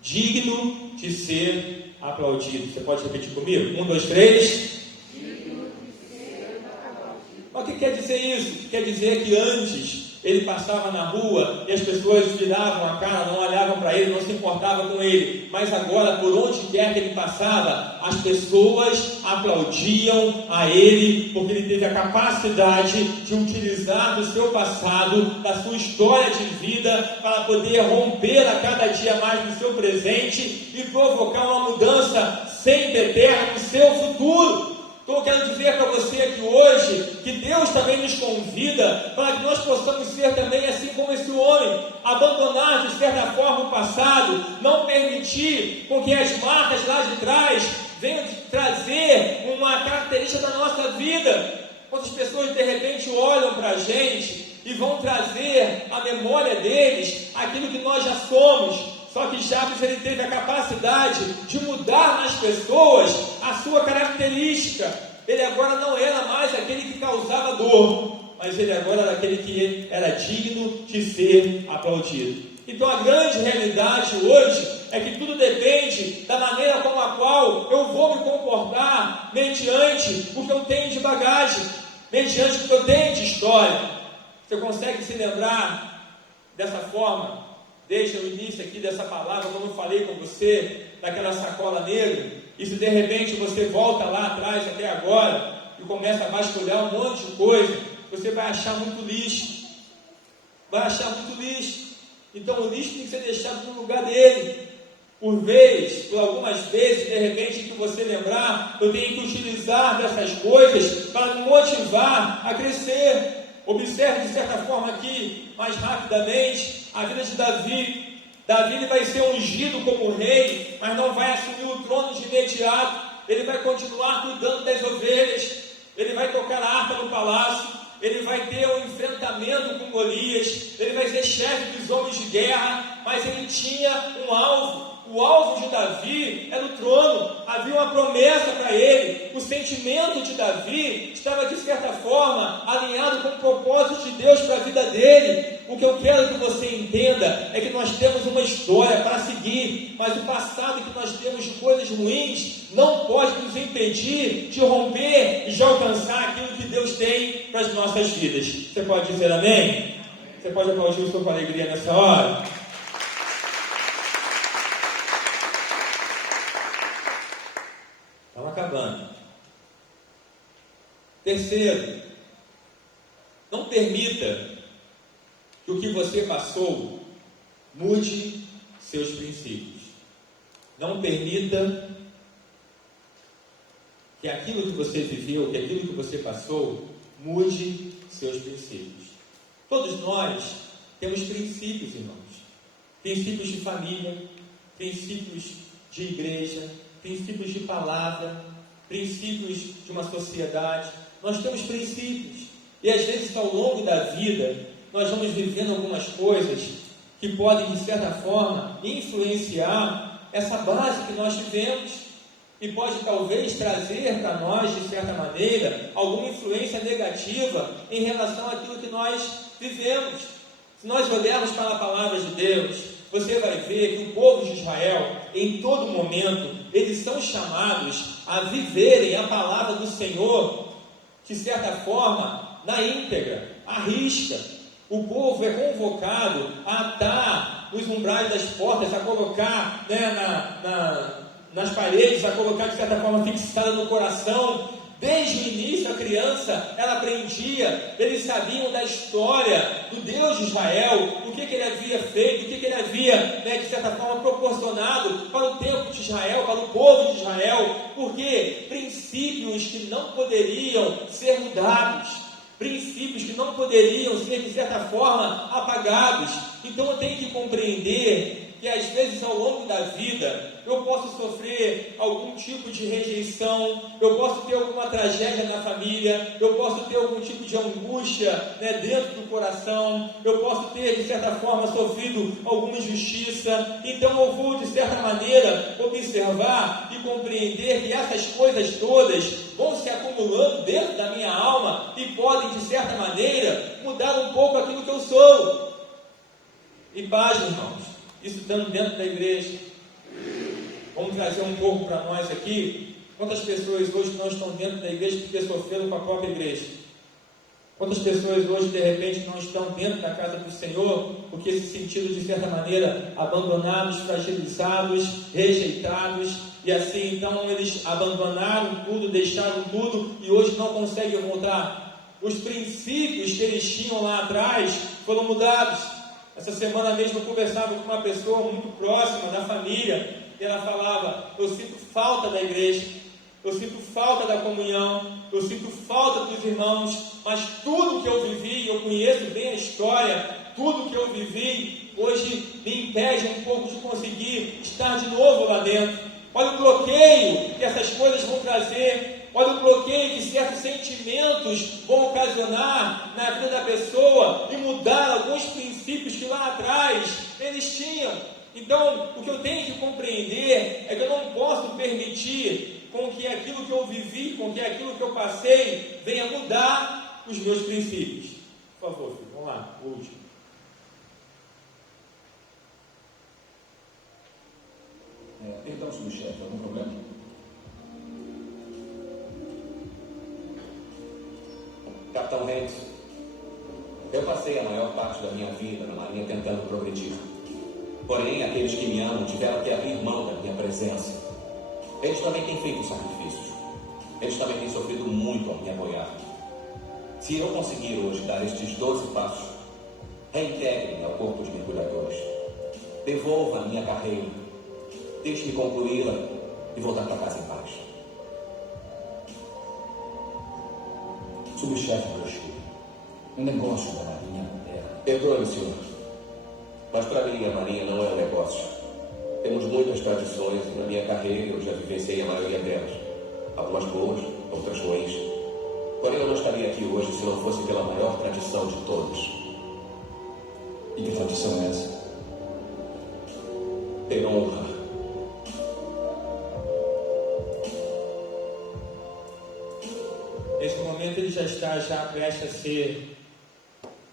Digno de ser aplaudido. Você pode repetir comigo? 1, 2, 3. Digno de ser aplaudido. Mas o que quer dizer isso? Quer dizer que antes ele passava na rua e as pessoas viravam a cara, não olhavam para ele, não se importavam com ele. Mas agora, por onde quer que ele passava, as pessoas aplaudiam a ele, porque ele teve a capacidade de utilizar do seu passado, da sua história de vida, para poder romper a cada dia mais no seu presente e provocar uma mudança sempre eterna no seu futuro. Então eu quero dizer para você aqui hoje que Deus também nos convida para que nós possamos ser também assim como esse homem, abandonar de certa forma o passado, não permitir com que as marcas lá de trás venham trazer uma característica da nossa vida. Quantas pessoas de repente olham para a gente e vão trazer à memória deles aquilo que nós já somos. Só que Jabes, ele teve a capacidade de mudar nas pessoas a sua característica. Ele agora não era mais aquele que causava dor, mas ele agora era aquele que era digno de ser aplaudido. Então a grande realidade hoje é que tudo depende da maneira como a qual eu vou me comportar mediante o que eu tenho de bagagem, mediante o que eu tenho de história. Você consegue se lembrar dessa forma? Desde o início aqui dessa palavra, quando eu falei com você daquela sacola negra, e se de repente você volta lá atrás até agora e começa a vasculhar um monte de coisa, você vai achar muito lixo. Vai achar muito lixo. Então o lixo tem que ser deixado no lugar dele. Por algumas vezes, de repente, que você lembrar, eu tenho que utilizar dessas coisas para me motivar a crescer. Observe de certa forma aqui, mais rapidamente, a vida de Davi. Davi ele vai ser ungido como rei, mas não vai assumir o trono de imediato. Ele vai continuar cuidando das ovelhas, ele vai tocar a harpa no palácio, ele vai ter um enfrentamento com Golias, ele vai ser chefe dos homens de guerra, mas ele tinha um alvo. O alvo de Davi era o trono, havia uma promessa para ele. O sentimento de Davi estava de certa forma alinhado com o propósito de Deus para a vida dele. O que eu quero que você entenda é que nós temos uma história para seguir, mas o passado que nós temos de coisas ruins não pode nos impedir de romper e de alcançar aquilo que Deus tem para as nossas vidas. Você pode dizer amém? Você pode aplaudir o Senhor com alegria nessa hora? Estamos acabando. Terceiro, não permita que o que você passou mude seus princípios. Não permita que aquilo que você viveu, que aquilo que você passou, mude seus princípios. Todos nós temos princípios, irmãos. Princípios de família, princípios de igreja, princípios de palavra, princípios de uma sociedade. Nós temos princípios. E às vezes, ao longo da vida, nós vamos vivendo algumas coisas que podem, de certa forma, influenciar essa base que nós tivemos. E pode, talvez, trazer para nós, de certa maneira, alguma influência negativa em relação àquilo que nós vivemos. Se nós olharmos para a palavra de Deus, você vai ver que o povo de Israel, em todo momento, eles são chamados a viverem a palavra do Senhor, de certa forma, na íntegra, à risca. O povo é convocado a atar nos umbrais das portas, a colocar nas paredes, a colocar de certa forma fixada no coração. Desde o início a criança, ela aprendia, eles sabiam da história do Deus de Israel, o que ele havia feito, o que ele havia, de certa forma, proporcionado para o tempo de Israel, para o povo de Israel, porque princípios que não poderiam ser mudados, princípios que não poderiam ser, de certa forma, apagados. Então eu tenho que compreender que às vezes ao longo da vida eu posso sofrer algum tipo de rejeição, eu posso ter alguma tragédia na família, eu posso ter algum tipo de angústia dentro do coração, eu posso ter, de certa forma, sofrido alguma injustiça. Então eu vou, de certa maneira, observar e compreender que essas coisas todas vão se acumulando dentro da minha alma e podem, de certa maneira, mudar um pouco aquilo que eu sou. E paz, irmãos, isso estando dentro da igreja. Vamos trazer um pouco para nós aqui. Quantas pessoas hoje não estão dentro da igreja porque sofreram com a própria igreja? Quantas pessoas hoje, de repente, não estão dentro da casa do Senhor porque se sentiram, de certa maneira, abandonados, fragilizados, rejeitados, e assim, então, eles abandonaram tudo, deixaram tudo, e hoje não conseguem voltar. Os princípios que eles tinham lá atrás foram mudados. Essa semana mesmo eu conversava com uma pessoa muito próxima da família, e ela falava: eu sinto falta da igreja, eu sinto falta da comunhão, eu sinto falta dos irmãos, mas tudo que eu vivi, eu conheço bem a história, tudo que eu vivi, hoje me impede um pouco de conseguir estar de novo lá dentro. Olha o bloqueio que essas coisas vão trazer, olha o bloqueio que certos sentimentos vão ocasionar na vida da pessoa e mudar alguns princípios que lá atrás eles tinham. Então, o que eu tenho que compreender é que eu não posso permitir com que aquilo que eu vivi, com que aquilo que eu passei, venha mudar os meus princípios. Por favor, filho, vamos lá, o último. Perdão, subchefe, algum problema? Capitão Hanks, eu passei a maior parte da minha vida na Marinha tentando progredir. Porém, aqueles que me amam tiveram que abrir mão da minha presença. Eles também têm feito sacrifícios. Eles também têm sofrido muito ao me apoiar. Se eu conseguir hoje dar estes 12 passos, reintegrem ao corpo de mergulhadores. Devolva a minha carreira. Deixe-me concluí-la e voltar para casa em paz. Subchefe Brochê, o negócio da Marinha é... Perdoe-me, senhor. Mas para mim a Marinha não é um negócio. Temos muitas tradições e na minha carreira eu já vivenciei a maioria delas. Algumas boas, outras ruins. Porém eu não estaria aqui hoje se não fosse pela maior tradição de todas. E que tradição é essa? Ter honra. Nesse momento ele já está prestes a ser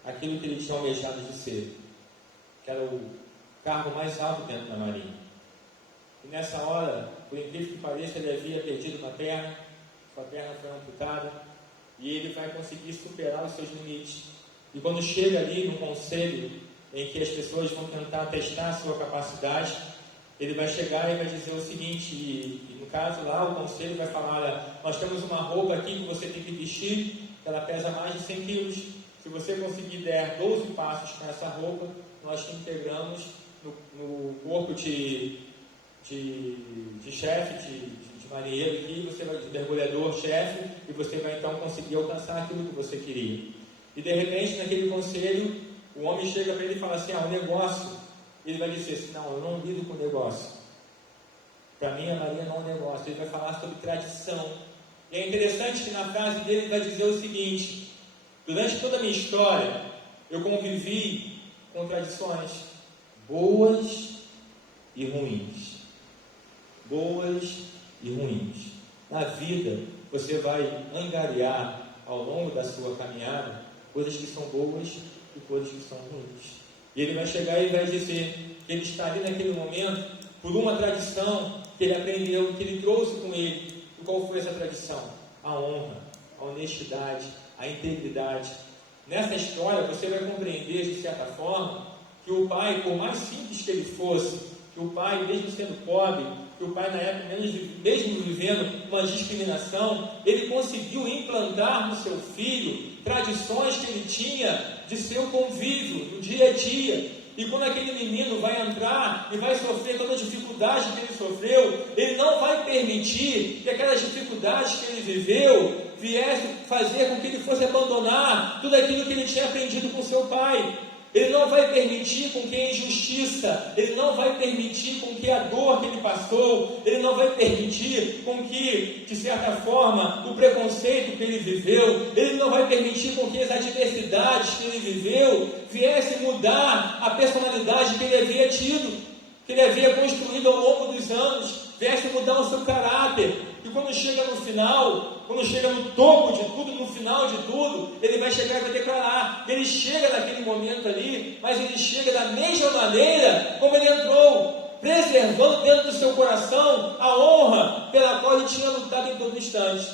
aquilo que ele tinha almejado de ser, que era o cargo mais alto dentro da Marinha. E nessa hora, por incrível que pareça, ele havia perdido uma perna, sua perna foi amputada, e ele vai conseguir superar os seus limites. E quando chega ali no conselho, em que as pessoas vão tentar testar a sua capacidade, ele vai chegar e vai dizer o seguinte, e no caso lá o conselho vai falar, olha, nós temos uma roupa aqui que você tem que vestir, ela pesa mais de 100 quilos, se você conseguir der 12 passos com essa roupa, nós te integramos no corpo de chefe, de marinheiro aqui, você vai de mergulhador-chefe, e você vai então conseguir alcançar aquilo que você queria. E de repente, naquele conselho, o homem chega para ele e fala assim, o negócio, ele vai dizer assim, não, eu não lido com negócio. Para mim, a marinha não é um negócio. Ele vai falar sobre tradição. E é interessante que na frase dele ele vai dizer o seguinte, durante toda a minha história, eu convivi com tradições boas e ruins. Boas e ruins. Na vida, você vai angariar ao longo da sua caminhada coisas que são boas e coisas que são ruins. E ele vai chegar e vai dizer que ele está ali naquele momento por uma tradição que ele aprendeu, que ele trouxe com ele. E qual foi essa tradição? A honra, a honestidade, a integridade. Nessa história você vai compreender de certa forma que o pai, por mais simples que ele fosse, que o pai, mesmo sendo pobre, que o pai na época, mesmo vivendo uma discriminação, ele conseguiu implantar no seu filho tradições que ele tinha de seu convívio, no dia a dia. E quando aquele menino vai entrar e vai sofrer toda a dificuldade que ele sofreu, ele não vai permitir que aquelas dificuldades que ele viveu viesse fazer com que ele fosse abandonar tudo aquilo que ele tinha aprendido com seu pai. Ele não vai permitir com que a injustiça, ele não vai permitir com que a dor que ele passou, ele não vai permitir com que, de certa forma, o preconceito que ele viveu, ele não vai permitir com que as adversidades que ele viveu viessem mudar a personalidade que ele havia tido, que ele havia construído ao longo dos anos, viesse mudar o seu caráter. E quando chega no final, quando chega no topo de tudo, no final de tudo, ele vai chegar e vai declarar que ele chega naquele momento ali, mas ele chega da mesma maneira como ele entrou, preservando dentro do seu coração a honra pela qual ele tinha lutado em todo instante.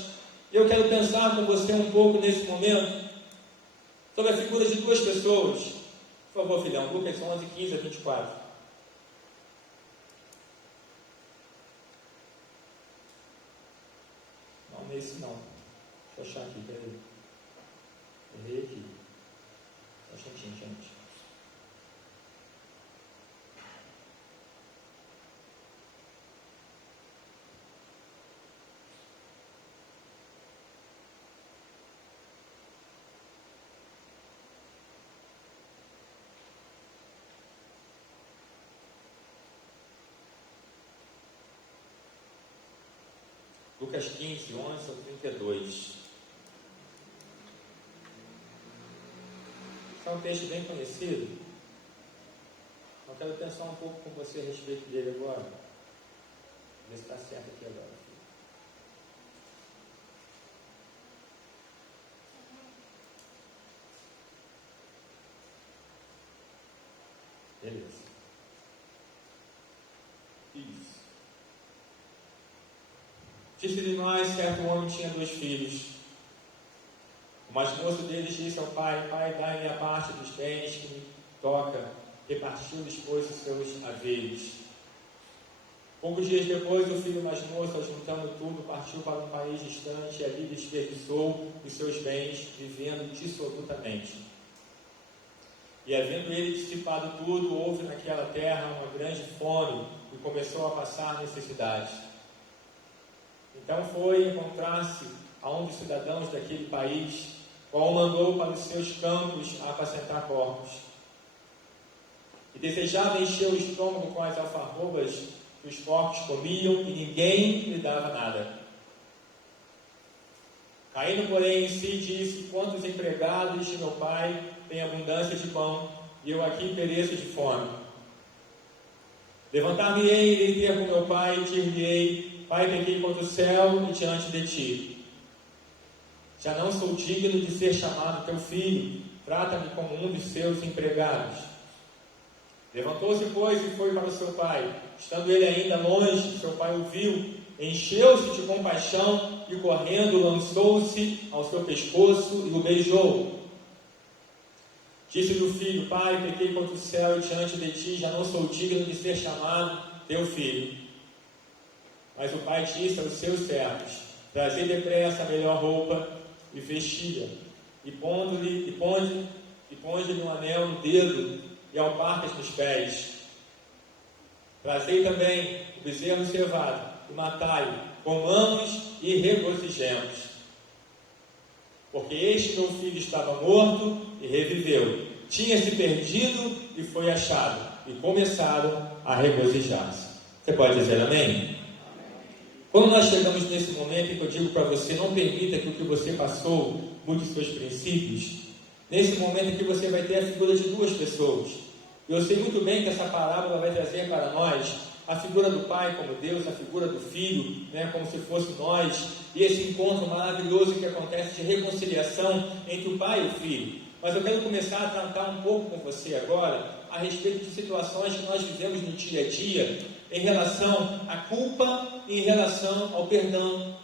Eu quero pensar com você um pouco nesse momento sobre a figura de duas pessoas. Por favor, filhão, Lucas 11, 15 a 24. Esse não. Deixa eu achar aqui, peraí. Errei aqui. Só um instantinho, gente. Lucas 15, 11 ao 32. É um texto bem conhecido. Eu quero pensar um pouco com você a respeito dele agora. Ver se está certo aqui agora. Beleza. Isso. Disse de nós, certo homem tinha 2 filhos. O mais moço deles disse ao pai: Pai, dai-me a parte dos bens que me toca. Repartiu-lhes, pois, os seus haveres. Poucos dias depois, o filho mais moço, ajuntando tudo, partiu para um país distante e ali desperdiçou os seus bens, vivendo dissolutamente. E havendo ele dissipado tudo, houve naquela terra uma grande fome e começou a passar necessidade. Então foi encontrar-se a um dos cidadãos daquele país, qual o mandou para os seus campos a apacentar porcos. E desejava encher o estômago com as alfarrobas que os porcos comiam, e ninguém lhe dava nada. Caindo, porém, em si, disse: Quantos empregados de meu pai têm abundância de pão, e eu aqui pereço de fome. Levantar-me-ei e irei ter com meu pai, e dir-lhe-ei: Pai, pequei contra o céu e diante de ti. Já não sou digno de ser chamado teu filho, trata-me como um dos seus empregados. Levantou-se, pois, e foi para o seu pai. Estando ele ainda longe, seu pai o viu, encheu-se de compaixão e, correndo, lançou-se ao seu pescoço e o beijou. Disse-lhe o filho: Pai, pequei contra o céu e diante de ti, já não sou digno de ser chamado teu filho. Mas o pai disse aos seus servos: trazei depressa a melhor roupa e vestia, e ponde-lhe um anel no dedo e alparcas nos pés. Trazei também o bezerro cevado e matai-o, comamos e regozijemos. Porque este meu filho estava morto e reviveu, tinha se perdido e foi achado, e começaram a regozijar-se. Você pode dizer amém? Quando nós chegamos nesse momento em que eu digo para você, não permita que o que você passou mude seus princípios, nesse momento em que você vai ter a figura de duas pessoas. Eu sei muito bem que essa parábola vai trazer para nós a figura do Pai como Deus, a figura do Filho, como se fosse nós, e esse encontro maravilhoso que acontece de reconciliação entre o Pai e o Filho. Mas eu quero começar a tratar um pouco com você agora a respeito de situações que nós vivemos no dia a dia em relação à culpa e em relação ao perdão.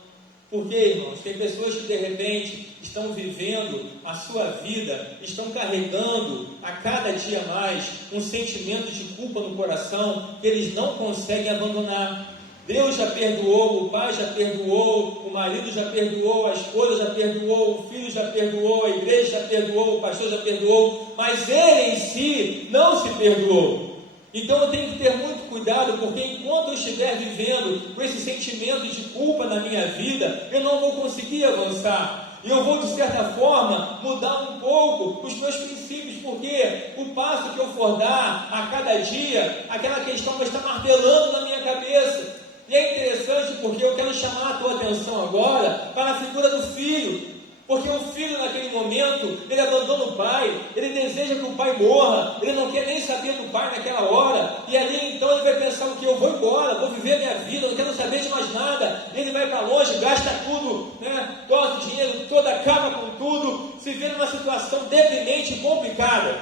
Porque, irmãos, tem pessoas que de repente estão vivendo a sua vida, estão carregando a cada dia mais um sentimento de culpa no coração que eles não conseguem abandonar. Deus já perdoou, o pai já perdoou, o marido já perdoou, a esposa já perdoou, o filho já perdoou, a igreja já perdoou, o pastor já perdoou, mas ele em si não se perdoou. Então eu tenho que ter muito cuidado, porque enquanto eu estiver vivendo com esse sentimento de culpa na minha vida, eu não vou conseguir avançar. E eu vou, de certa forma, mudar um pouco os meus princípios, porque o passo que eu for dar a cada dia, aquela questão vai estar martelando na minha cabeça. E é interessante porque eu quero chamar a tua atenção agora para a figura do filho. Porque o filho naquele momento, ele abandona o pai, ele deseja que o pai morra, ele não quer nem saber do pai naquela hora, e ali então ele vai pensar o que? Eu vou embora, vou viver a minha vida, não quero saber de mais nada. Ele vai para longe, gasta tudo, torce o dinheiro todo, acaba com tudo, se vê numa situação deprimente e complicada.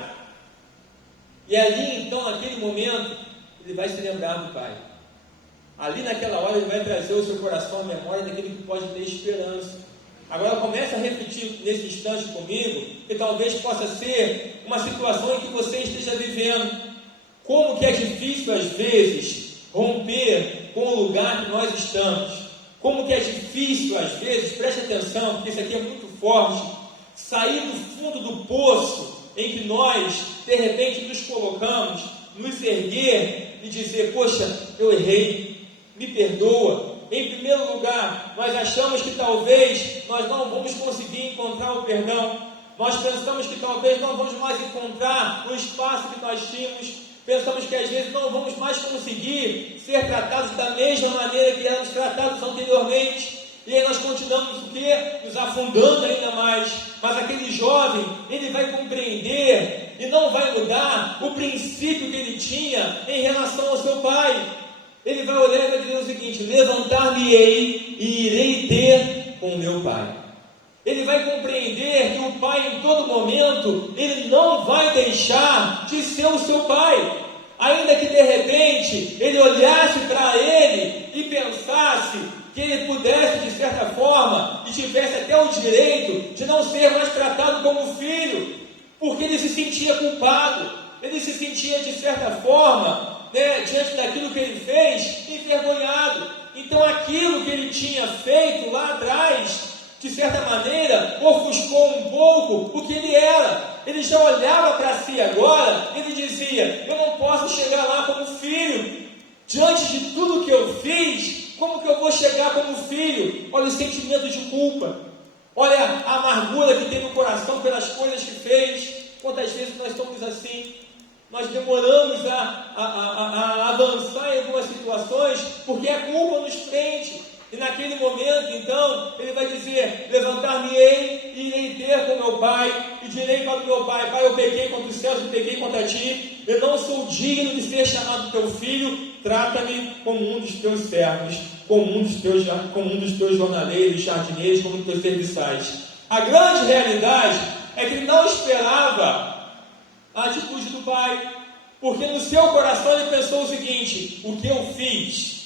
E ali então, naquele momento, ele vai se lembrar do pai. Ali naquela hora ele vai trazer o seu coração à memória daquele que pode ter esperança. Agora comece a refletir nesse instante comigo, que talvez possa ser uma situação em que você esteja vivendo. Como que é difícil às vezes romper com o lugar que nós estamos. Como que é difícil às vezes, preste atenção, porque isso aqui é muito forte, sair do fundo do poço em que nós de repente nos colocamos, nos erguer e dizer: poxa, eu errei, me perdoa. Em primeiro lugar, nós achamos que talvez nós não vamos conseguir encontrar o perdão. Nós pensamos que talvez não vamos mais encontrar o espaço que nós tínhamos. Pensamos que às vezes não vamos mais conseguir ser tratados da mesma maneira que éramos tratados anteriormente. E aí nós continuamos o quê? Nos afundando ainda mais. Mas aquele jovem, ele vai compreender e não vai mudar o princípio que ele tinha em relação ao seu pai. Ele vai olhar e vai dizer o seguinte: levantar-me-ei e irei ter com o meu pai. Ele vai compreender que o pai em todo momento, ele não vai deixar de ser o seu pai. Ainda que de repente ele olhasse para ele e pensasse que ele pudesse de certa forma e tivesse até o direito de não ser mais tratado como filho, porque ele se sentia culpado, ele se sentia de certa forma diante daquilo que ele fez, envergonhado. Então aquilo que ele tinha feito lá atrás, de certa maneira, ofuscou um pouco o que ele era. Ele já olhava para si agora, ele dizia: eu não posso chegar lá como filho, diante de tudo que eu fiz, como que eu vou chegar como filho? Olha o sentimento de culpa, olha a amargura que tem no coração pelas coisas que fez. Quantas vezes nós somos assim? Nós demoramos a avançar em algumas situações porque a culpa nos prende. E naquele momento, então, ele vai dizer: levantar-me-ei e irei ter com meu pai, e direi para o meu pai: pai, eu pequei contra os céus e pequei contra ti, eu não sou digno de ser chamado teu filho, trata-me como um dos teus servos, como um dos teus jornaleiros, jardineiros, como um dos teus serviçais. A grande realidade é que ele não esperava a atitude do pai, porque no seu coração ele pensou o seguinte: o que eu fiz,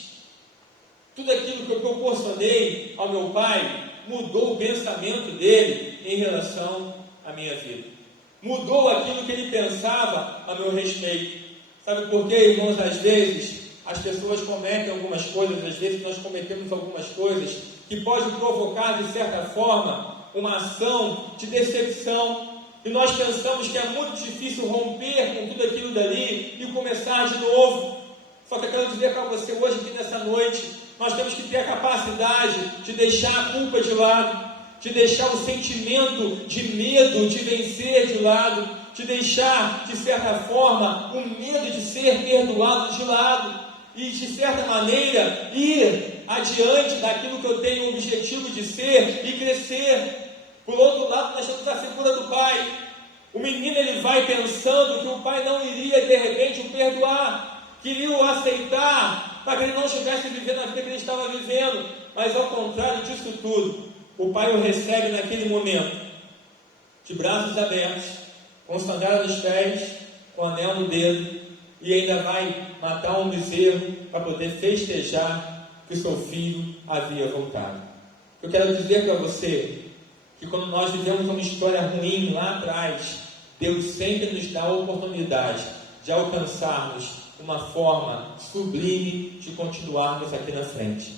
tudo aquilo que eu proporcionei ao meu pai, mudou o pensamento dele em relação à minha vida, mudou aquilo que ele pensava a meu respeito. Sabe por quê, irmãos? Às vezes as as pessoas cometem algumas coisas, às vezes nós cometemos algumas coisas que podem provocar, de certa forma, uma ação de decepção. E nós pensamos que é muito difícil romper com tudo aquilo dali e começar de novo. Só que eu quero dizer para você hoje, aqui nessa noite, nós temos que ter a capacidade de deixar a culpa de lado, de deixar o sentimento de medo de vencer de lado, de deixar, de certa forma, o medo de ser perdoado de lado e, de certa maneira, ir adiante daquilo que eu tenho o objetivo de ser e crescer. Por outro lado, nós temos a figura do pai. O menino, ele vai pensando que o pai não iria, de repente, o perdoar, queria o aceitar, para que ele não estivesse vivendo a vida que ele estava vivendo. Mas, ao contrário disso tudo, o pai o recebe naquele momento, de braços abertos, com sandália nos pés, com anel no dedo, e ainda vai matar um bezerro para poder festejar que o seu filho havia voltado. Eu quero dizer para você que quando nós vivemos uma história ruim lá atrás, Deus sempre nos dá a oportunidade de alcançarmos uma forma sublime de continuarmos aqui na frente.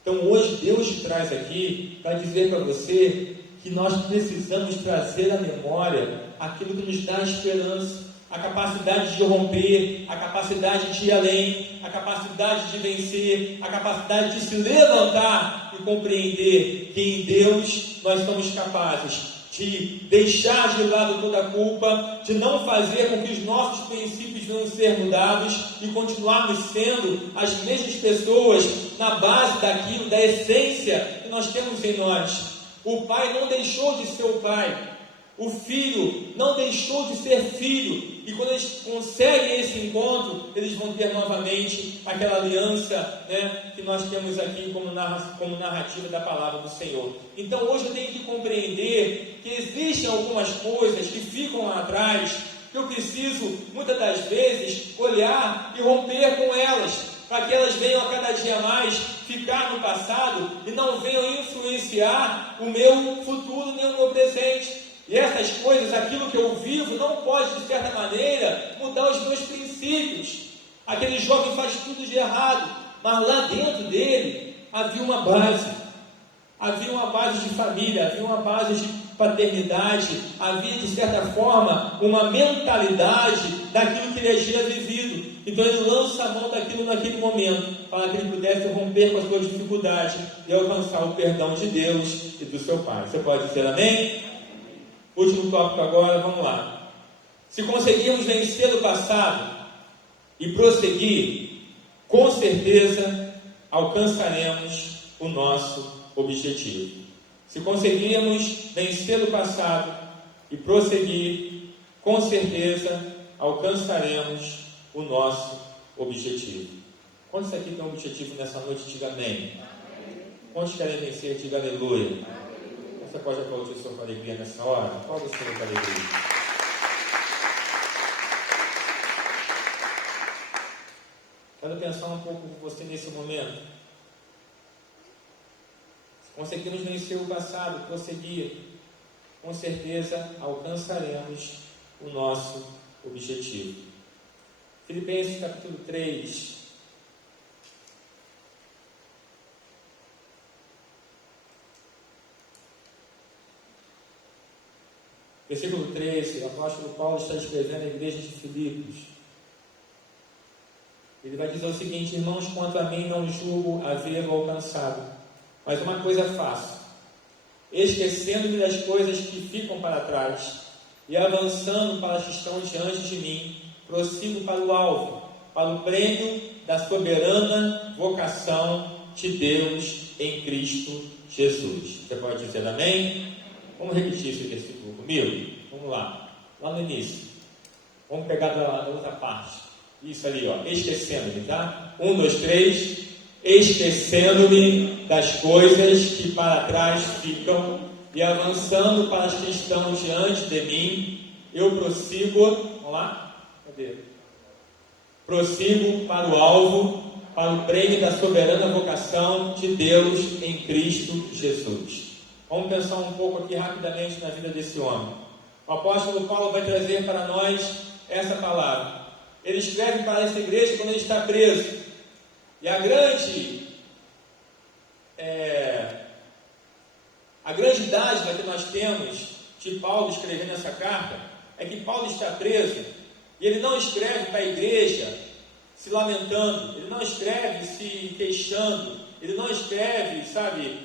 Então hoje Deus te traz aqui para dizer para você que nós precisamos trazer à memória aquilo que nos dá esperança, a capacidade de romper, a capacidade de ir além, a capacidade de vencer, a capacidade de se levantar e compreender que em Deus nós somos capazes de deixar de lado toda a culpa, de não fazer com que os nossos princípios venham ser mudados e continuarmos sendo as mesmas pessoas na base daquilo, da essência que nós temos em nós. O pai não deixou de ser o pai, o filho não deixou de ser filho, e quando eles conseguem esse encontro, eles vão ter novamente aquela aliança, né, que nós temos aqui como narrativa da palavra do Senhor. Então hoje eu tenho que compreender que existem algumas coisas que ficam lá atrás, que eu preciso muitas das vezes olhar e romper com elas, para que elas venham a cada dia mais ficar no passado e não venham influenciar o meu futuro nem o meu presente. E essas coisas, aquilo que eu vivo, não pode, de certa maneira, mudar os meus princípios. Aquele jovem faz tudo de errado, mas lá dentro dele havia uma base. Havia uma base de família, havia uma base de paternidade, havia, de certa forma, uma mentalidade daquilo que ele tinha vivido. Então ele lança a mão daquilo naquele momento, para que ele pudesse romper com as suas dificuldades e alcançar o perdão de Deus e do seu Pai. Você pode dizer amém? Último tópico agora, vamos lá. Se conseguirmos vencer o passado e prosseguir, com certeza alcançaremos o nosso objetivo. Se conseguirmos vencer o passado e prosseguir, com certeza alcançaremos o nosso objetivo. Quantos aqui têm um objetivo nessa noite? Diga amém. Quantos querem vencer? Diga aleluia. Você pode aplaudir o Senhor com alegria nessa hora? Aplauda o Senhor com alegria. Quero pensar um pouco com você nesse momento. Se conseguirmos vencer o passado, prosseguir, com certeza alcançaremos o nosso objetivo. Filipenses capítulo 3. Versículo 13, o apóstolo Paulo está escrevendo à igreja de Filipos. Ele vai dizer o seguinte: irmãos, quanto a mim não julgo havê-lo alcançado, mas uma coisa faço, esquecendo-me das coisas que ficam para trás e avançando para as que estão diante de mim, prossigo para o alvo, para o prêmio da soberana vocação de Deus em Cristo Jesus. Você pode dizer amém? Vamos repetir esse versículo comigo? Vamos lá. Lá no início. Vamos pegar da outra parte. Isso ali, ó. Esquecendo-me, tá? 1, 2, 3. Esquecendo-me das coisas que para trás ficam e avançando para as que estão diante de mim, eu prossigo. Vamos lá? Cadê? Prossigo para o alvo, para o prêmio da soberana vocação de Deus em Cristo Jesus. Vamos pensar um pouco aqui rapidamente na vida desse homem. O apóstolo Paulo vai trazer para nós essa palavra. Ele escreve para essa igreja quando ele está preso. E a grande dádiva que nós temos de Paulo escrevendo essa carta é que Paulo está preso e ele não escreve para a igreja se lamentando, ele não escreve se queixando, ele não escreve,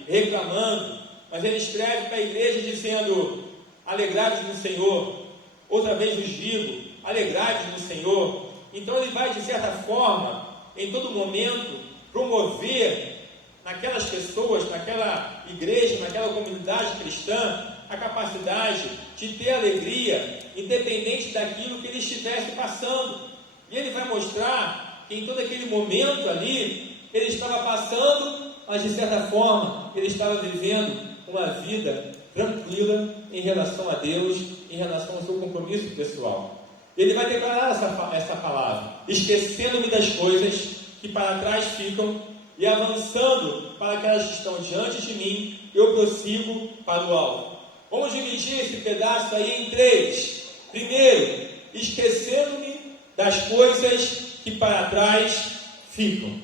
reclamando, mas ele escreve para a igreja dizendo: alegrai-vos no Senhor. Outra vez vos digo, alegrai-vos no Senhor. Então ele vai, de certa forma, em todo momento, promover naquelas pessoas, naquela igreja, naquela comunidade cristã, a capacidade de ter alegria, independente daquilo que ele estivesse passando. E ele vai mostrar que em todo aquele momento ali, ele estava passando, mas de certa forma, ele estava vivendo uma vida tranquila em relação a Deus, em relação ao seu compromisso pessoal. Ele vai declarar essa palavra: esquecendo-me das coisas que para trás ficam e avançando para aquelas que estão diante de mim, eu prossigo para o alvo. Vamos dividir esse pedaço aí em 3. Primeiro, esquecendo-me das coisas que para trás ficam.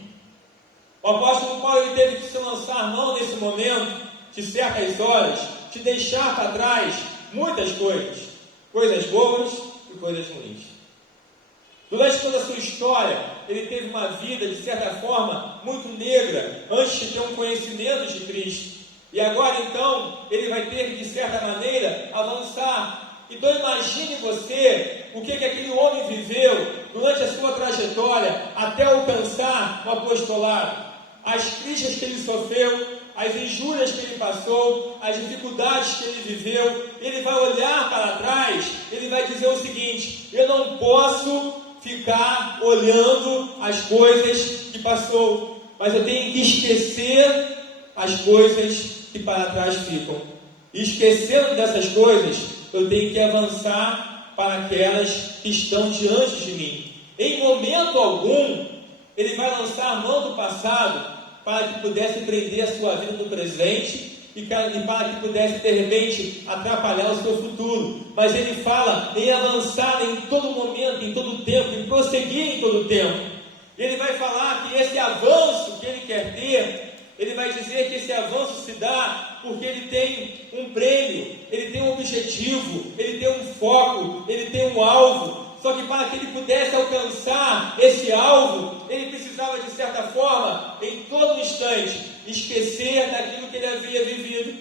O apóstolo Paulo ele teve que se lançar mão nesse momento, de certas horas, de deixar para trás muitas coisas boas e coisas ruins. Durante toda a sua história, ele teve uma vida, de certa forma, muito negra, antes de ter um conhecimento de Cristo. E agora, então, ele vai ter que, de certa maneira, avançar. Então, imagine você o que aquele homem viveu durante a sua trajetória até alcançar o apostolado. As críticas que ele sofreu, as injúrias que ele passou, as dificuldades que ele viveu. Ele vai olhar para trás, ele vai dizer o seguinte: eu não posso ficar olhando as coisas que passou, mas eu tenho que esquecer as coisas que para trás ficam. E esquecendo dessas coisas, eu tenho que avançar para aquelas que estão diante de mim. Em momento algum, ele vai lançar mão do passado para que pudesse prender a sua vida no presente e para que pudesse, de repente, atrapalhar o seu futuro. Mas ele fala em avançar em todo momento, em todo tempo, em prosseguir em todo tempo. Ele vai falar que esse avanço que ele quer ter, ele vai dizer que esse avanço se dá porque ele tem um prêmio, ele tem um objetivo, ele tem um foco, ele tem um alvo. Só que para que ele pudesse alcançar esse alvo, ele precisava, de certa forma, em todo instante, esquecer daquilo que ele havia vivido.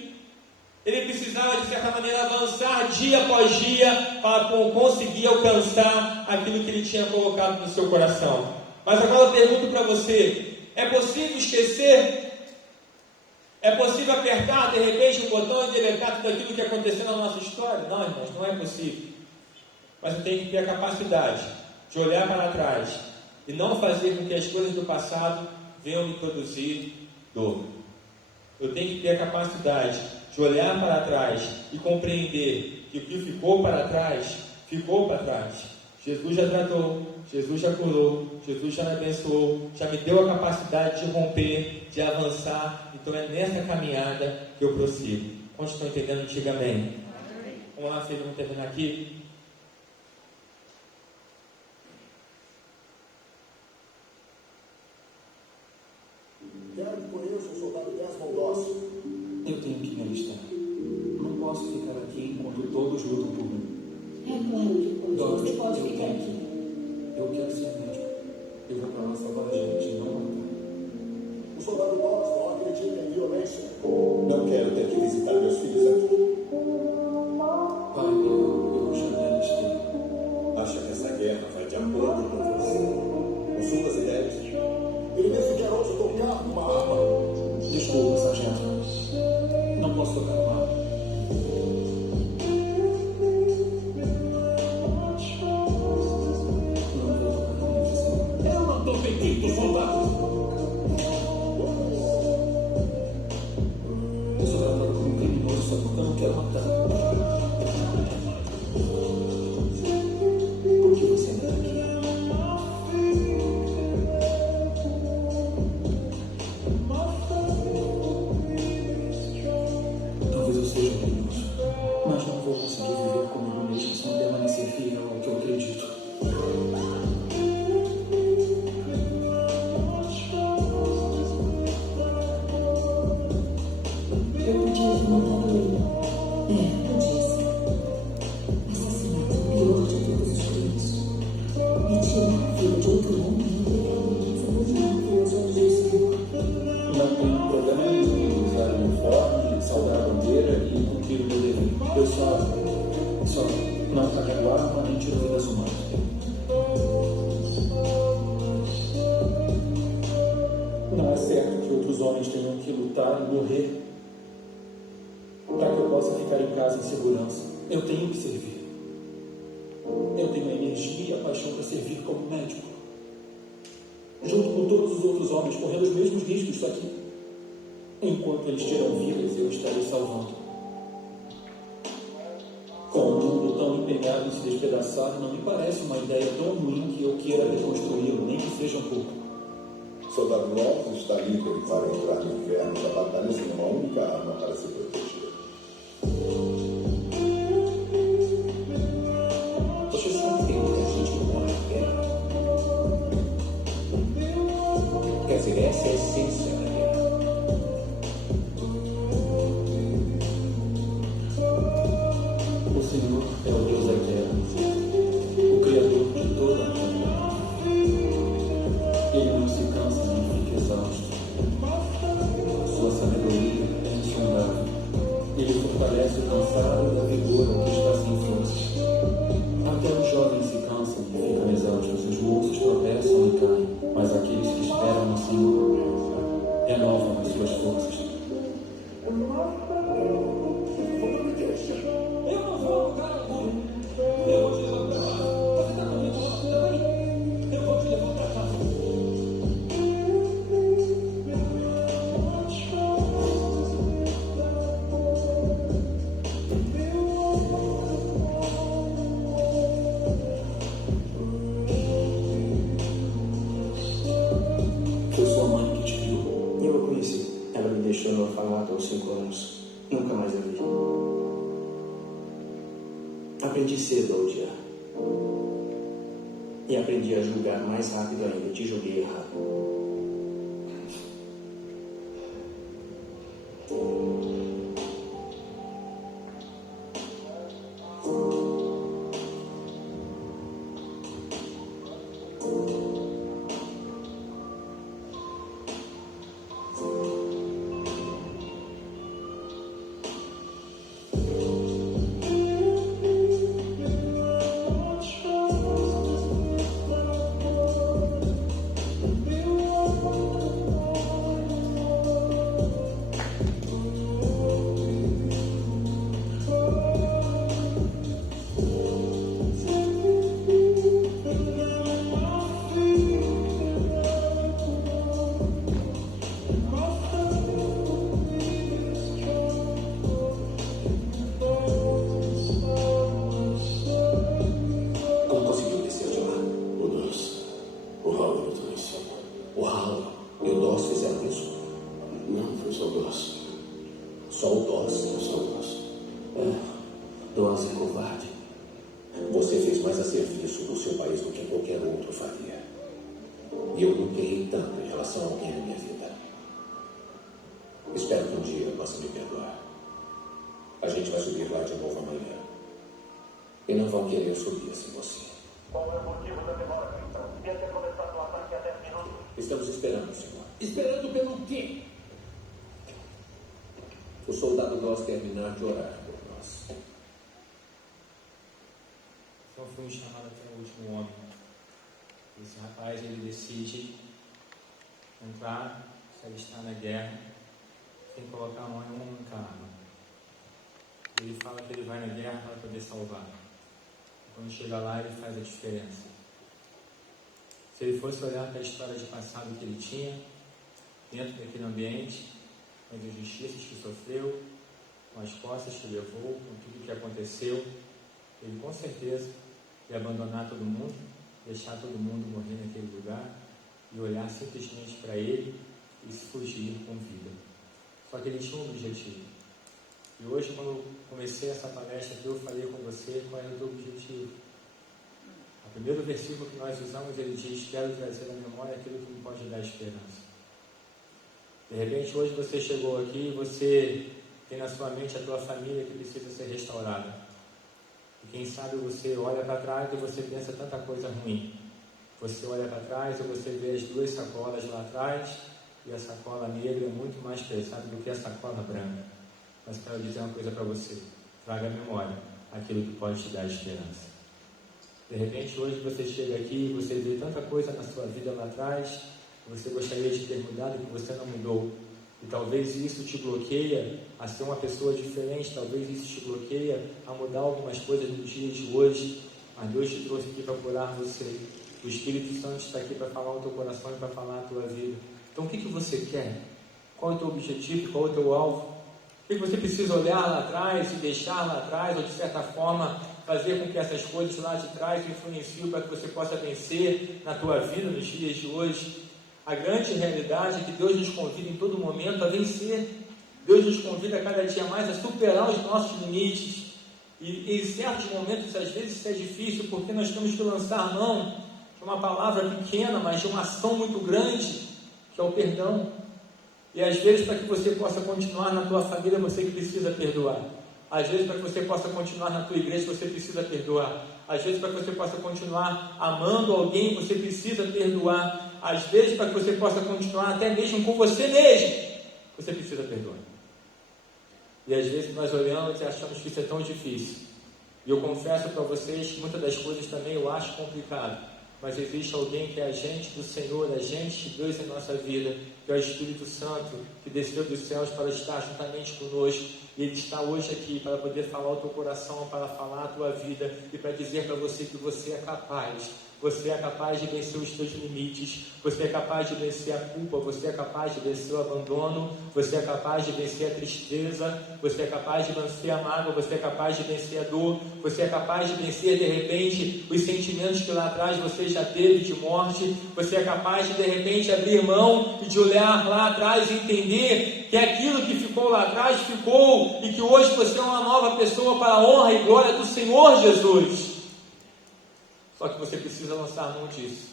Ele precisava, de certa maneira, avançar dia após dia para conseguir alcançar aquilo que ele tinha colocado no seu coração. Mas agora eu pergunto para você: é possível esquecer? É possível apertar, de repente, um botão e deletar tudo aquilo que aconteceu na nossa história? Não, irmãos, não é possível. Mas eu tenho que ter a capacidade de olhar para trás e não fazer com que as coisas do passado venham me produzir dor. Eu tenho que ter a capacidade de olhar para trás e compreender que o que ficou para trás, ficou para trás. Jesus já tratou, Jesus já curou, Jesus já me abençoou, já me deu a capacidade de romper, de avançar. Então é nessa caminhada que eu prossigo. Quantos estão entendendo? Diga amém. Vamos lá, filho, vamos terminar aqui. Quero que conheça o soldado Desmond Doss. Eu tenho que me alistar. Não posso ficar aqui enquanto todos lutam por mim. É claro que pode. Você pode ficar aqui. Eu quero ser médico. Eu vou para lá salvar a gente, não matar. O soldado Doss não acredita em violência. Não quero ter que visitar meus filhos aqui. Pai, eu já me alistei. Acha que essa guerra vai de acordo com você, com suas ideias? Ele mesmo quer hoje tocar numa arma. Desculpa, sargento. Não posso tocar uma arma. Eu não estou pedindo, soldado. Eu sou tratado como um criminoso, só porque eu não quero matar. Por que você ainda está aqui? Talvez eu seja um criminoso, mas não vou conseguir viver comigo mesmo se não permanecer fiel ao que eu acredito. outros homens tenham que lutar e morrer para que eu possa ficar em casa em segurança. Eu tenho que servir. Eu tenho a energia e a paixão para servir como médico, junto com todos os outros homens, correndo os mesmos riscos, só que enquanto eles tiram vidas, eu estarei salvando. Com o mundo tão empenhado em se despedaçar, não me parece uma ideia tão ruim que eu queira reconstruí-lo, nem que seja um pouco. Soldado Lawrence está livre para entrar no inverno da batalha sem uma única arma para se proteger. Você sabe que a gente não mora na guerra? Quer dizer, essa é a essência da guerra. O Senhor é o Deus eterno, o Criador de toda a terra. Ele não se cansa nem fica exausto. Sua sabedoria é insondável. Ele fortalece o cansado e dá vigor ao que está sem força. Até os jovens se cansam e ficam exaustos, os moços tropeçam e caem, mas aqueles que esperam no Senhor renovam as suas forças. Eu não vou lugar algum. Eu vou te levar para casa. Você está comigo também? Eu vou te levar para casa. Foi sua mãe que te viu. Eu a conheci. Ela me deixou no orfanato aos 5 anos. Nunca mais a vi. Aprendi cedo a odiar. E aprendi a julgar mais rápido ainda. Te julguei errado. E eu nunca errei tanto em relação a alguém na minha vida. Espero que um dia eu possa me perdoar. A gente vai subir lá de novo amanhã. E não vão querer subir sem você. Qual é o motivo da demora, capitão? Devia ter começado o ataque há 10 minutos. Estamos esperando, senhor. Esperando pelo quê? O soldado Gross quer terminar de orar por nós. Então fomos chamados até o último homem. Esse rapaz, ele decide entrar, se alistar na guerra, sem colocar a mão em uma única arma. Ele fala que ele vai na guerra para poder salvar. Quando chega lá, ele faz a diferença. Se ele fosse olhar para a história de passado que ele tinha, dentro daquele ambiente, com as injustiças que sofreu, com as costas que levou, com tudo que aconteceu, ele com certeza ia abandonar todo mundo, deixar todo mundo morrer naquele lugar e olhar simplesmente para ele e fugir com vida. Só que ele tinha um objetivo. E hoje, quando eu comecei essa palestra aqui, eu falei com você qual era o teu objetivo. O primeiro versículo que nós usamos, ele diz: quero trazer à memória aquilo que me pode dar esperança. De repente, hoje você chegou aqui e você tem na sua mente a tua família que precisa ser restaurada. E quem sabe você olha para trás e você pensa tanta coisa ruim. Você olha para trás e você vê as duas sacolas lá atrás, e a sacola negra é muito mais pesada do que a sacola branca. Mas quero dizer uma coisa para você: traga à memória aquilo que pode te dar esperança. De repente, hoje você chega aqui e você vê tanta coisa na sua vida lá atrás, que você gostaria de ter mudado e que você não mudou. E talvez isso te bloqueia a ser uma pessoa diferente, talvez isso te bloqueia a mudar algumas coisas no dia de hoje. Mas Deus te trouxe aqui para curar você. O Espírito Santo está aqui para falar o teu coração e para falar a tua vida. Então o que você quer? Qual é o teu objetivo? Qual é o teu alvo? O que você precisa olhar lá atrás e deixar lá atrás, ou de certa forma fazer com que essas coisas lá de trás influenciem para que você possa vencer na tua vida nos dias de hoje? A grande realidade é que Deus nos convida em todo momento a vencer. Deus nos convida cada dia mais a superar os nossos limites. E em certos momentos, às vezes, isso é difícil, porque nós temos que lançar mão de uma palavra pequena, mas de uma ação muito grande, que é o perdão. E às vezes, para que você possa continuar na tua família, você que precisa perdoar. Às vezes, para que você possa continuar na tua igreja, você precisa perdoar. Às vezes, para que você possa continuar amando alguém, você precisa perdoar. Às vezes, para que você possa continuar até mesmo com você mesmo, você precisa perdoar. E às vezes nós olhamos e achamos que isso é tão difícil. E eu confesso para vocês que muitas das coisas também eu acho complicado. Mas existe alguém que é agente do Senhor, agente de Deus em nossa vida, que é o Espírito Santo, que desceu dos céus para estar juntamente conosco. E Ele está hoje aqui para poder falar ao teu coração, para falar a tua vida e para dizer para você que você é capaz. Você é capaz de vencer os teus limites, você é capaz de vencer a culpa, você é capaz de vencer o abandono, você é capaz de vencer a tristeza, você é capaz de vencer a mágoa, você é capaz de vencer a dor, você é capaz de vencer de repente os sentimentos que lá atrás você já teve de morte, você é capaz de repente abrir mão e de olhar lá atrás e entender que aquilo que ficou lá atrás ficou e que hoje você é uma nova pessoa para a honra e glória do Senhor Jesus. Só que você precisa lançar mão disso.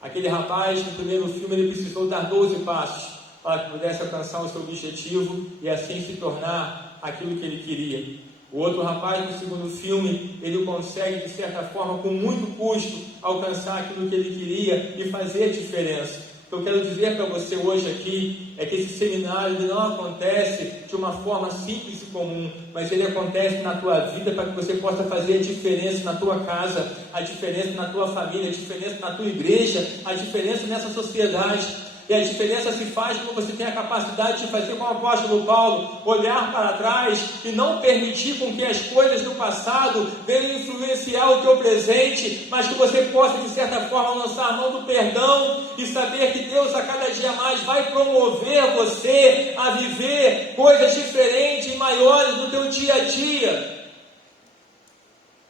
Aquele rapaz, no primeiro filme, ele precisou dar 12 passos para que pudesse alcançar o seu objetivo e assim se tornar aquilo que ele queria. O outro rapaz, no segundo filme, ele consegue, de certa forma, com muito custo, alcançar aquilo que ele queria e fazer a diferença. O que eu quero dizer para você hoje aqui é que esse seminário ele não acontece de uma forma simples e comum, mas ele acontece na tua vida para que você possa fazer a diferença na tua casa, a diferença na tua família, a diferença na tua igreja, a diferença nessa sociedade. E a diferença se faz quando você tem a capacidade de fazer como o apóstolo Paulo, olhar para trás e não permitir com que as coisas do passado venham influenciar o teu presente, mas que você possa, de certa forma, lançar mão do perdão e saber que Deus a cada dia mais vai promover você a viver coisas diferentes e maiores no teu dia a dia.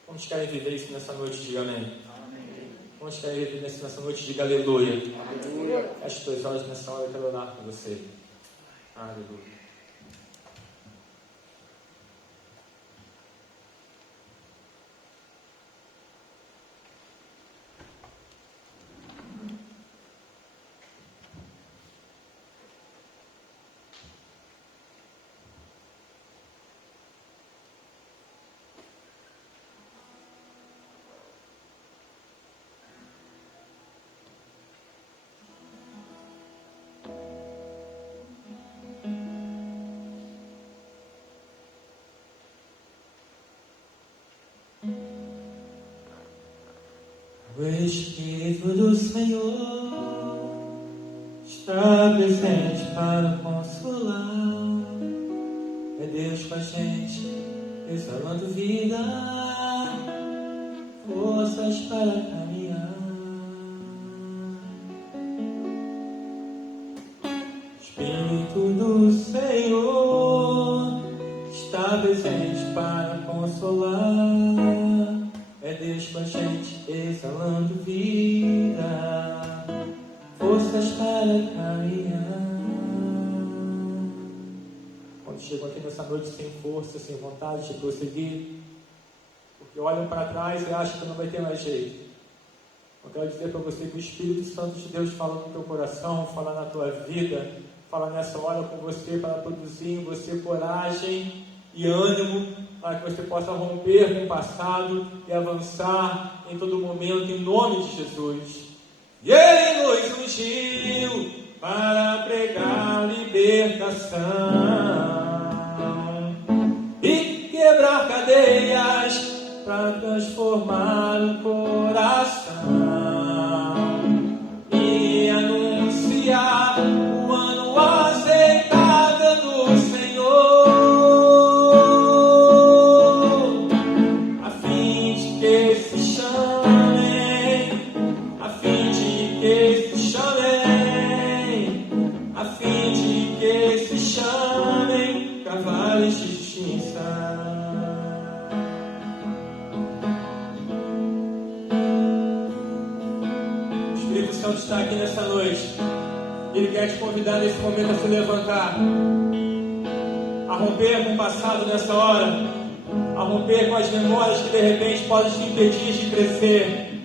Quantos querem viver isso nessa noite? Diga amém. Vamos estar aí nessa noite de aleluia. Feche os teus olhos nessa hora, eu quero orar por você. Aleluia. O Espírito do Senhor está presente para consolar. É Deus com a gente, exalando vida, forças para caminhar. O Espírito do Senhor está presente para consolar. É Deus com a gente, exalando vida, forças para caminhar. Quando chegam aqui nessa noite sem força, sem vontade de prosseguir, porque olham para trás e acham que não vai ter mais jeito, eu quero dizer para você que o Espírito Santo de Deus fala no teu coração, fala na tua vida, fala nessa hora com você para produzir em você coragem e ânimo, para que você possa romper com o passado e avançar em todo momento, em nome de Jesus. E Ele nos ungiu para pregar libertação e quebrar cadeias, para transformar o coração e anunciar noite. Ele quer te convidar nesse momento a se levantar, a romper com o passado nessa hora, a romper com as memórias que de repente podem te impedir de crescer.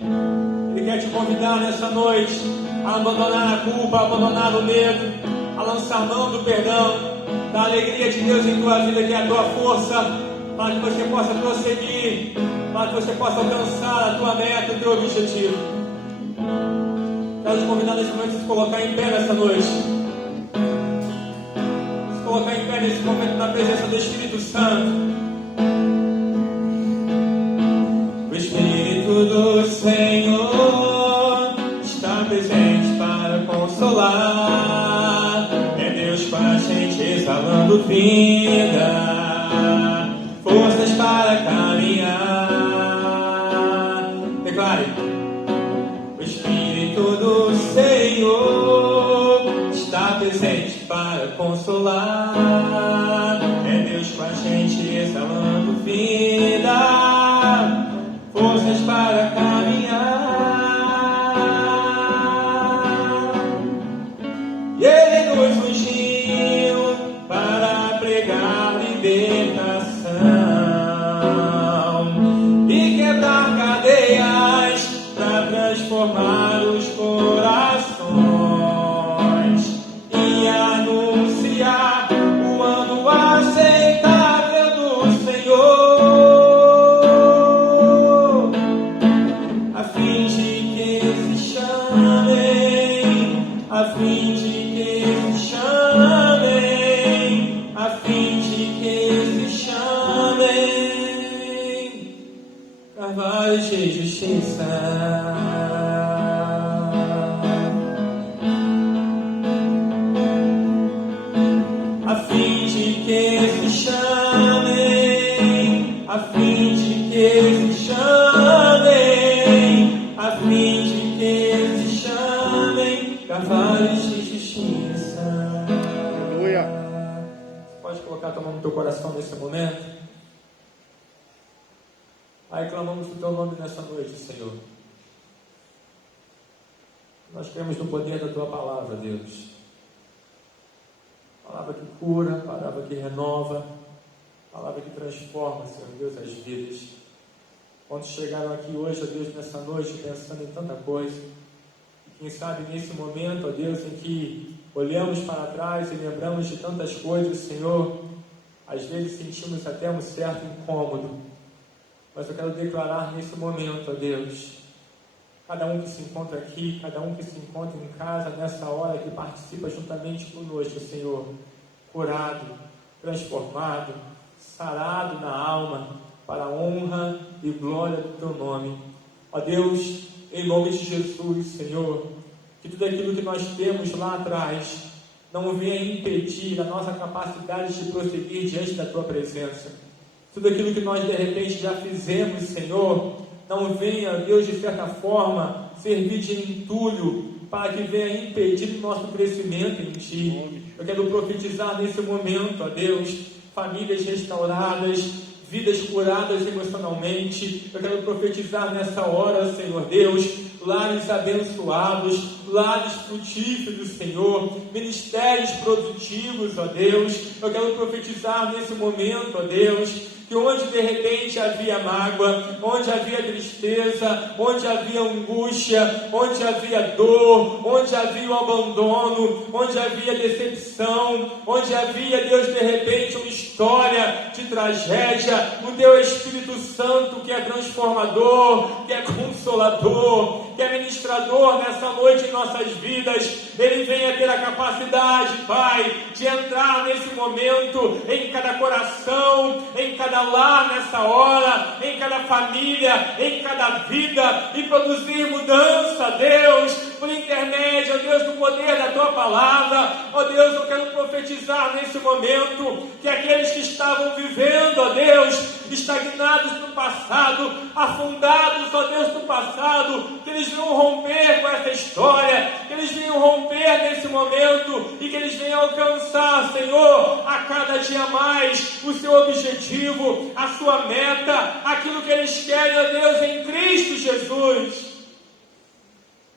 Ele quer te convidar nessa noite a abandonar a culpa, a abandonar o medo, a lançar mão do perdão, da alegria de Deus em tua vida, que é a tua força, para que você possa prosseguir, para que você possa alcançar a tua meta, o teu objetivo. Quero te convidar nesse momento a se colocar em pé nessa noite. Se colocar em pé nesse momento na presença do Espírito Santo. O Espírito do Senhor está presente para consolar. É Deus com a gente exalando vida, forças para caminhar. Declare. O Espírito do Senhor está presente para consolar. É Deus com a gente exalando vida, forças para caminhar. E Ele nos ungiu para pregar libertação e quebrar cadeias, para transformar os corações e anunciar o ano aceitável do Senhor, a fim de que se chamem, a fim de que se chamem, a fim de que se chamem carvalhos de justiça. A fim de que se chamem, a fim de que se chamem, a fim de que se chamem carvalhos de justiça. Aleluia. Você pode colocar a tua mão no teu coração nesse momento? Pai, clamamos o teu nome nessa noite, Senhor. Nós cremos no poder da tua palavra, Deus. Palavra que cura, palavra que renova, palavra que transforma, Senhor Deus, as vidas. Quantos chegaram aqui hoje, ó Deus, nessa noite, pensando em tanta coisa, e quem sabe nesse momento, ó Deus, em que olhamos para trás e lembramos de tantas coisas, Senhor, às vezes sentimos até um certo incômodo, mas eu quero declarar nesse momento, ó Deus, cada um que se encontra aqui, cada um que se encontra em casa, nessa hora, que participa juntamente conosco, Senhor, curado, transformado, sarado na alma, para a honra e glória do teu nome. Ó Deus, em nome de Jesus, Senhor, que tudo aquilo que nós temos lá atrás não venha impedir a nossa capacidade de prosseguir diante da tua presença. Tudo aquilo que nós de repente já fizemos, Senhor, não venha, Deus, de certa forma, servir de entulho para que venha impedir o nosso crescimento em Ti. Eu quero profetizar nesse momento, ó Deus, famílias restauradas, vidas curadas emocionalmente. Eu quero profetizar nessa hora, Senhor Deus, lares abençoados, lares frutíferos, Senhor, ministérios produtivos, ó Deus. Eu quero profetizar nesse momento, ó Deus, que onde de repente havia mágoa, onde havia tristeza, onde havia angústia, onde havia dor, onde havia o abandono, onde havia decepção, onde havia, Deus, de repente uma história de tragédia, o Teu Espírito Santo, que é transformador, que é consolador, que é ministrador nessa noite em nossas vidas, Ele venha ter a capacidade, Pai, de entrar nesse momento em cada coração, em cada lar nessa hora, em cada família, em cada vida, e produzir mudança, Deus, por intermédio, ó Deus, do poder da Tua palavra. Ó Deus, eu quero profetizar nesse momento que aqueles que estavam vivendo, ó Deus, estagnados no passado, afundados, ó Deus, no passado, que eles venham romper com essa história, que eles venham romper nesse momento e que eles venham alcançar, Senhor, a cada dia mais o seu objetivo, a sua meta, aquilo que eles querem, ó Deus, em Cristo Jesus.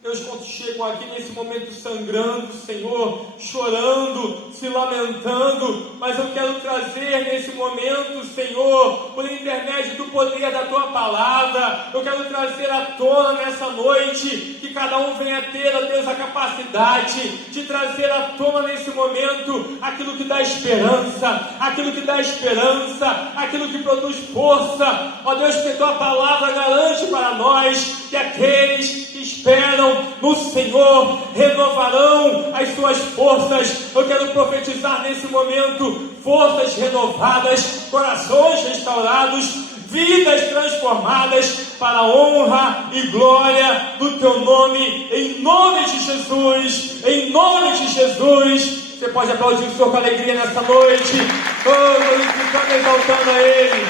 Deus, quantos chegam aqui nesse momento sangrando, Senhor, chorando, se lamentando, mas eu quero trazer nesse momento, Senhor, por intermédio do poder da Tua Palavra, eu quero trazer à tona nessa noite, que cada um venha ter, ó Deus, a capacidade de trazer à tona nesse momento aquilo que dá esperança, aquilo que dá esperança, aquilo que produz força, ó Deus, que Tua Palavra garante para nós que aqueles que esperam no Senhor renovarão as suas forças. Eu quero profetizar nesse momento forças renovadas, corações restaurados, vidas transformadas para a honra e glória do Teu nome, em nome de Jesus, em nome de Jesus. Você pode aplaudir o Senhor com alegria nessa noite, glorificando, exaltando a Ele.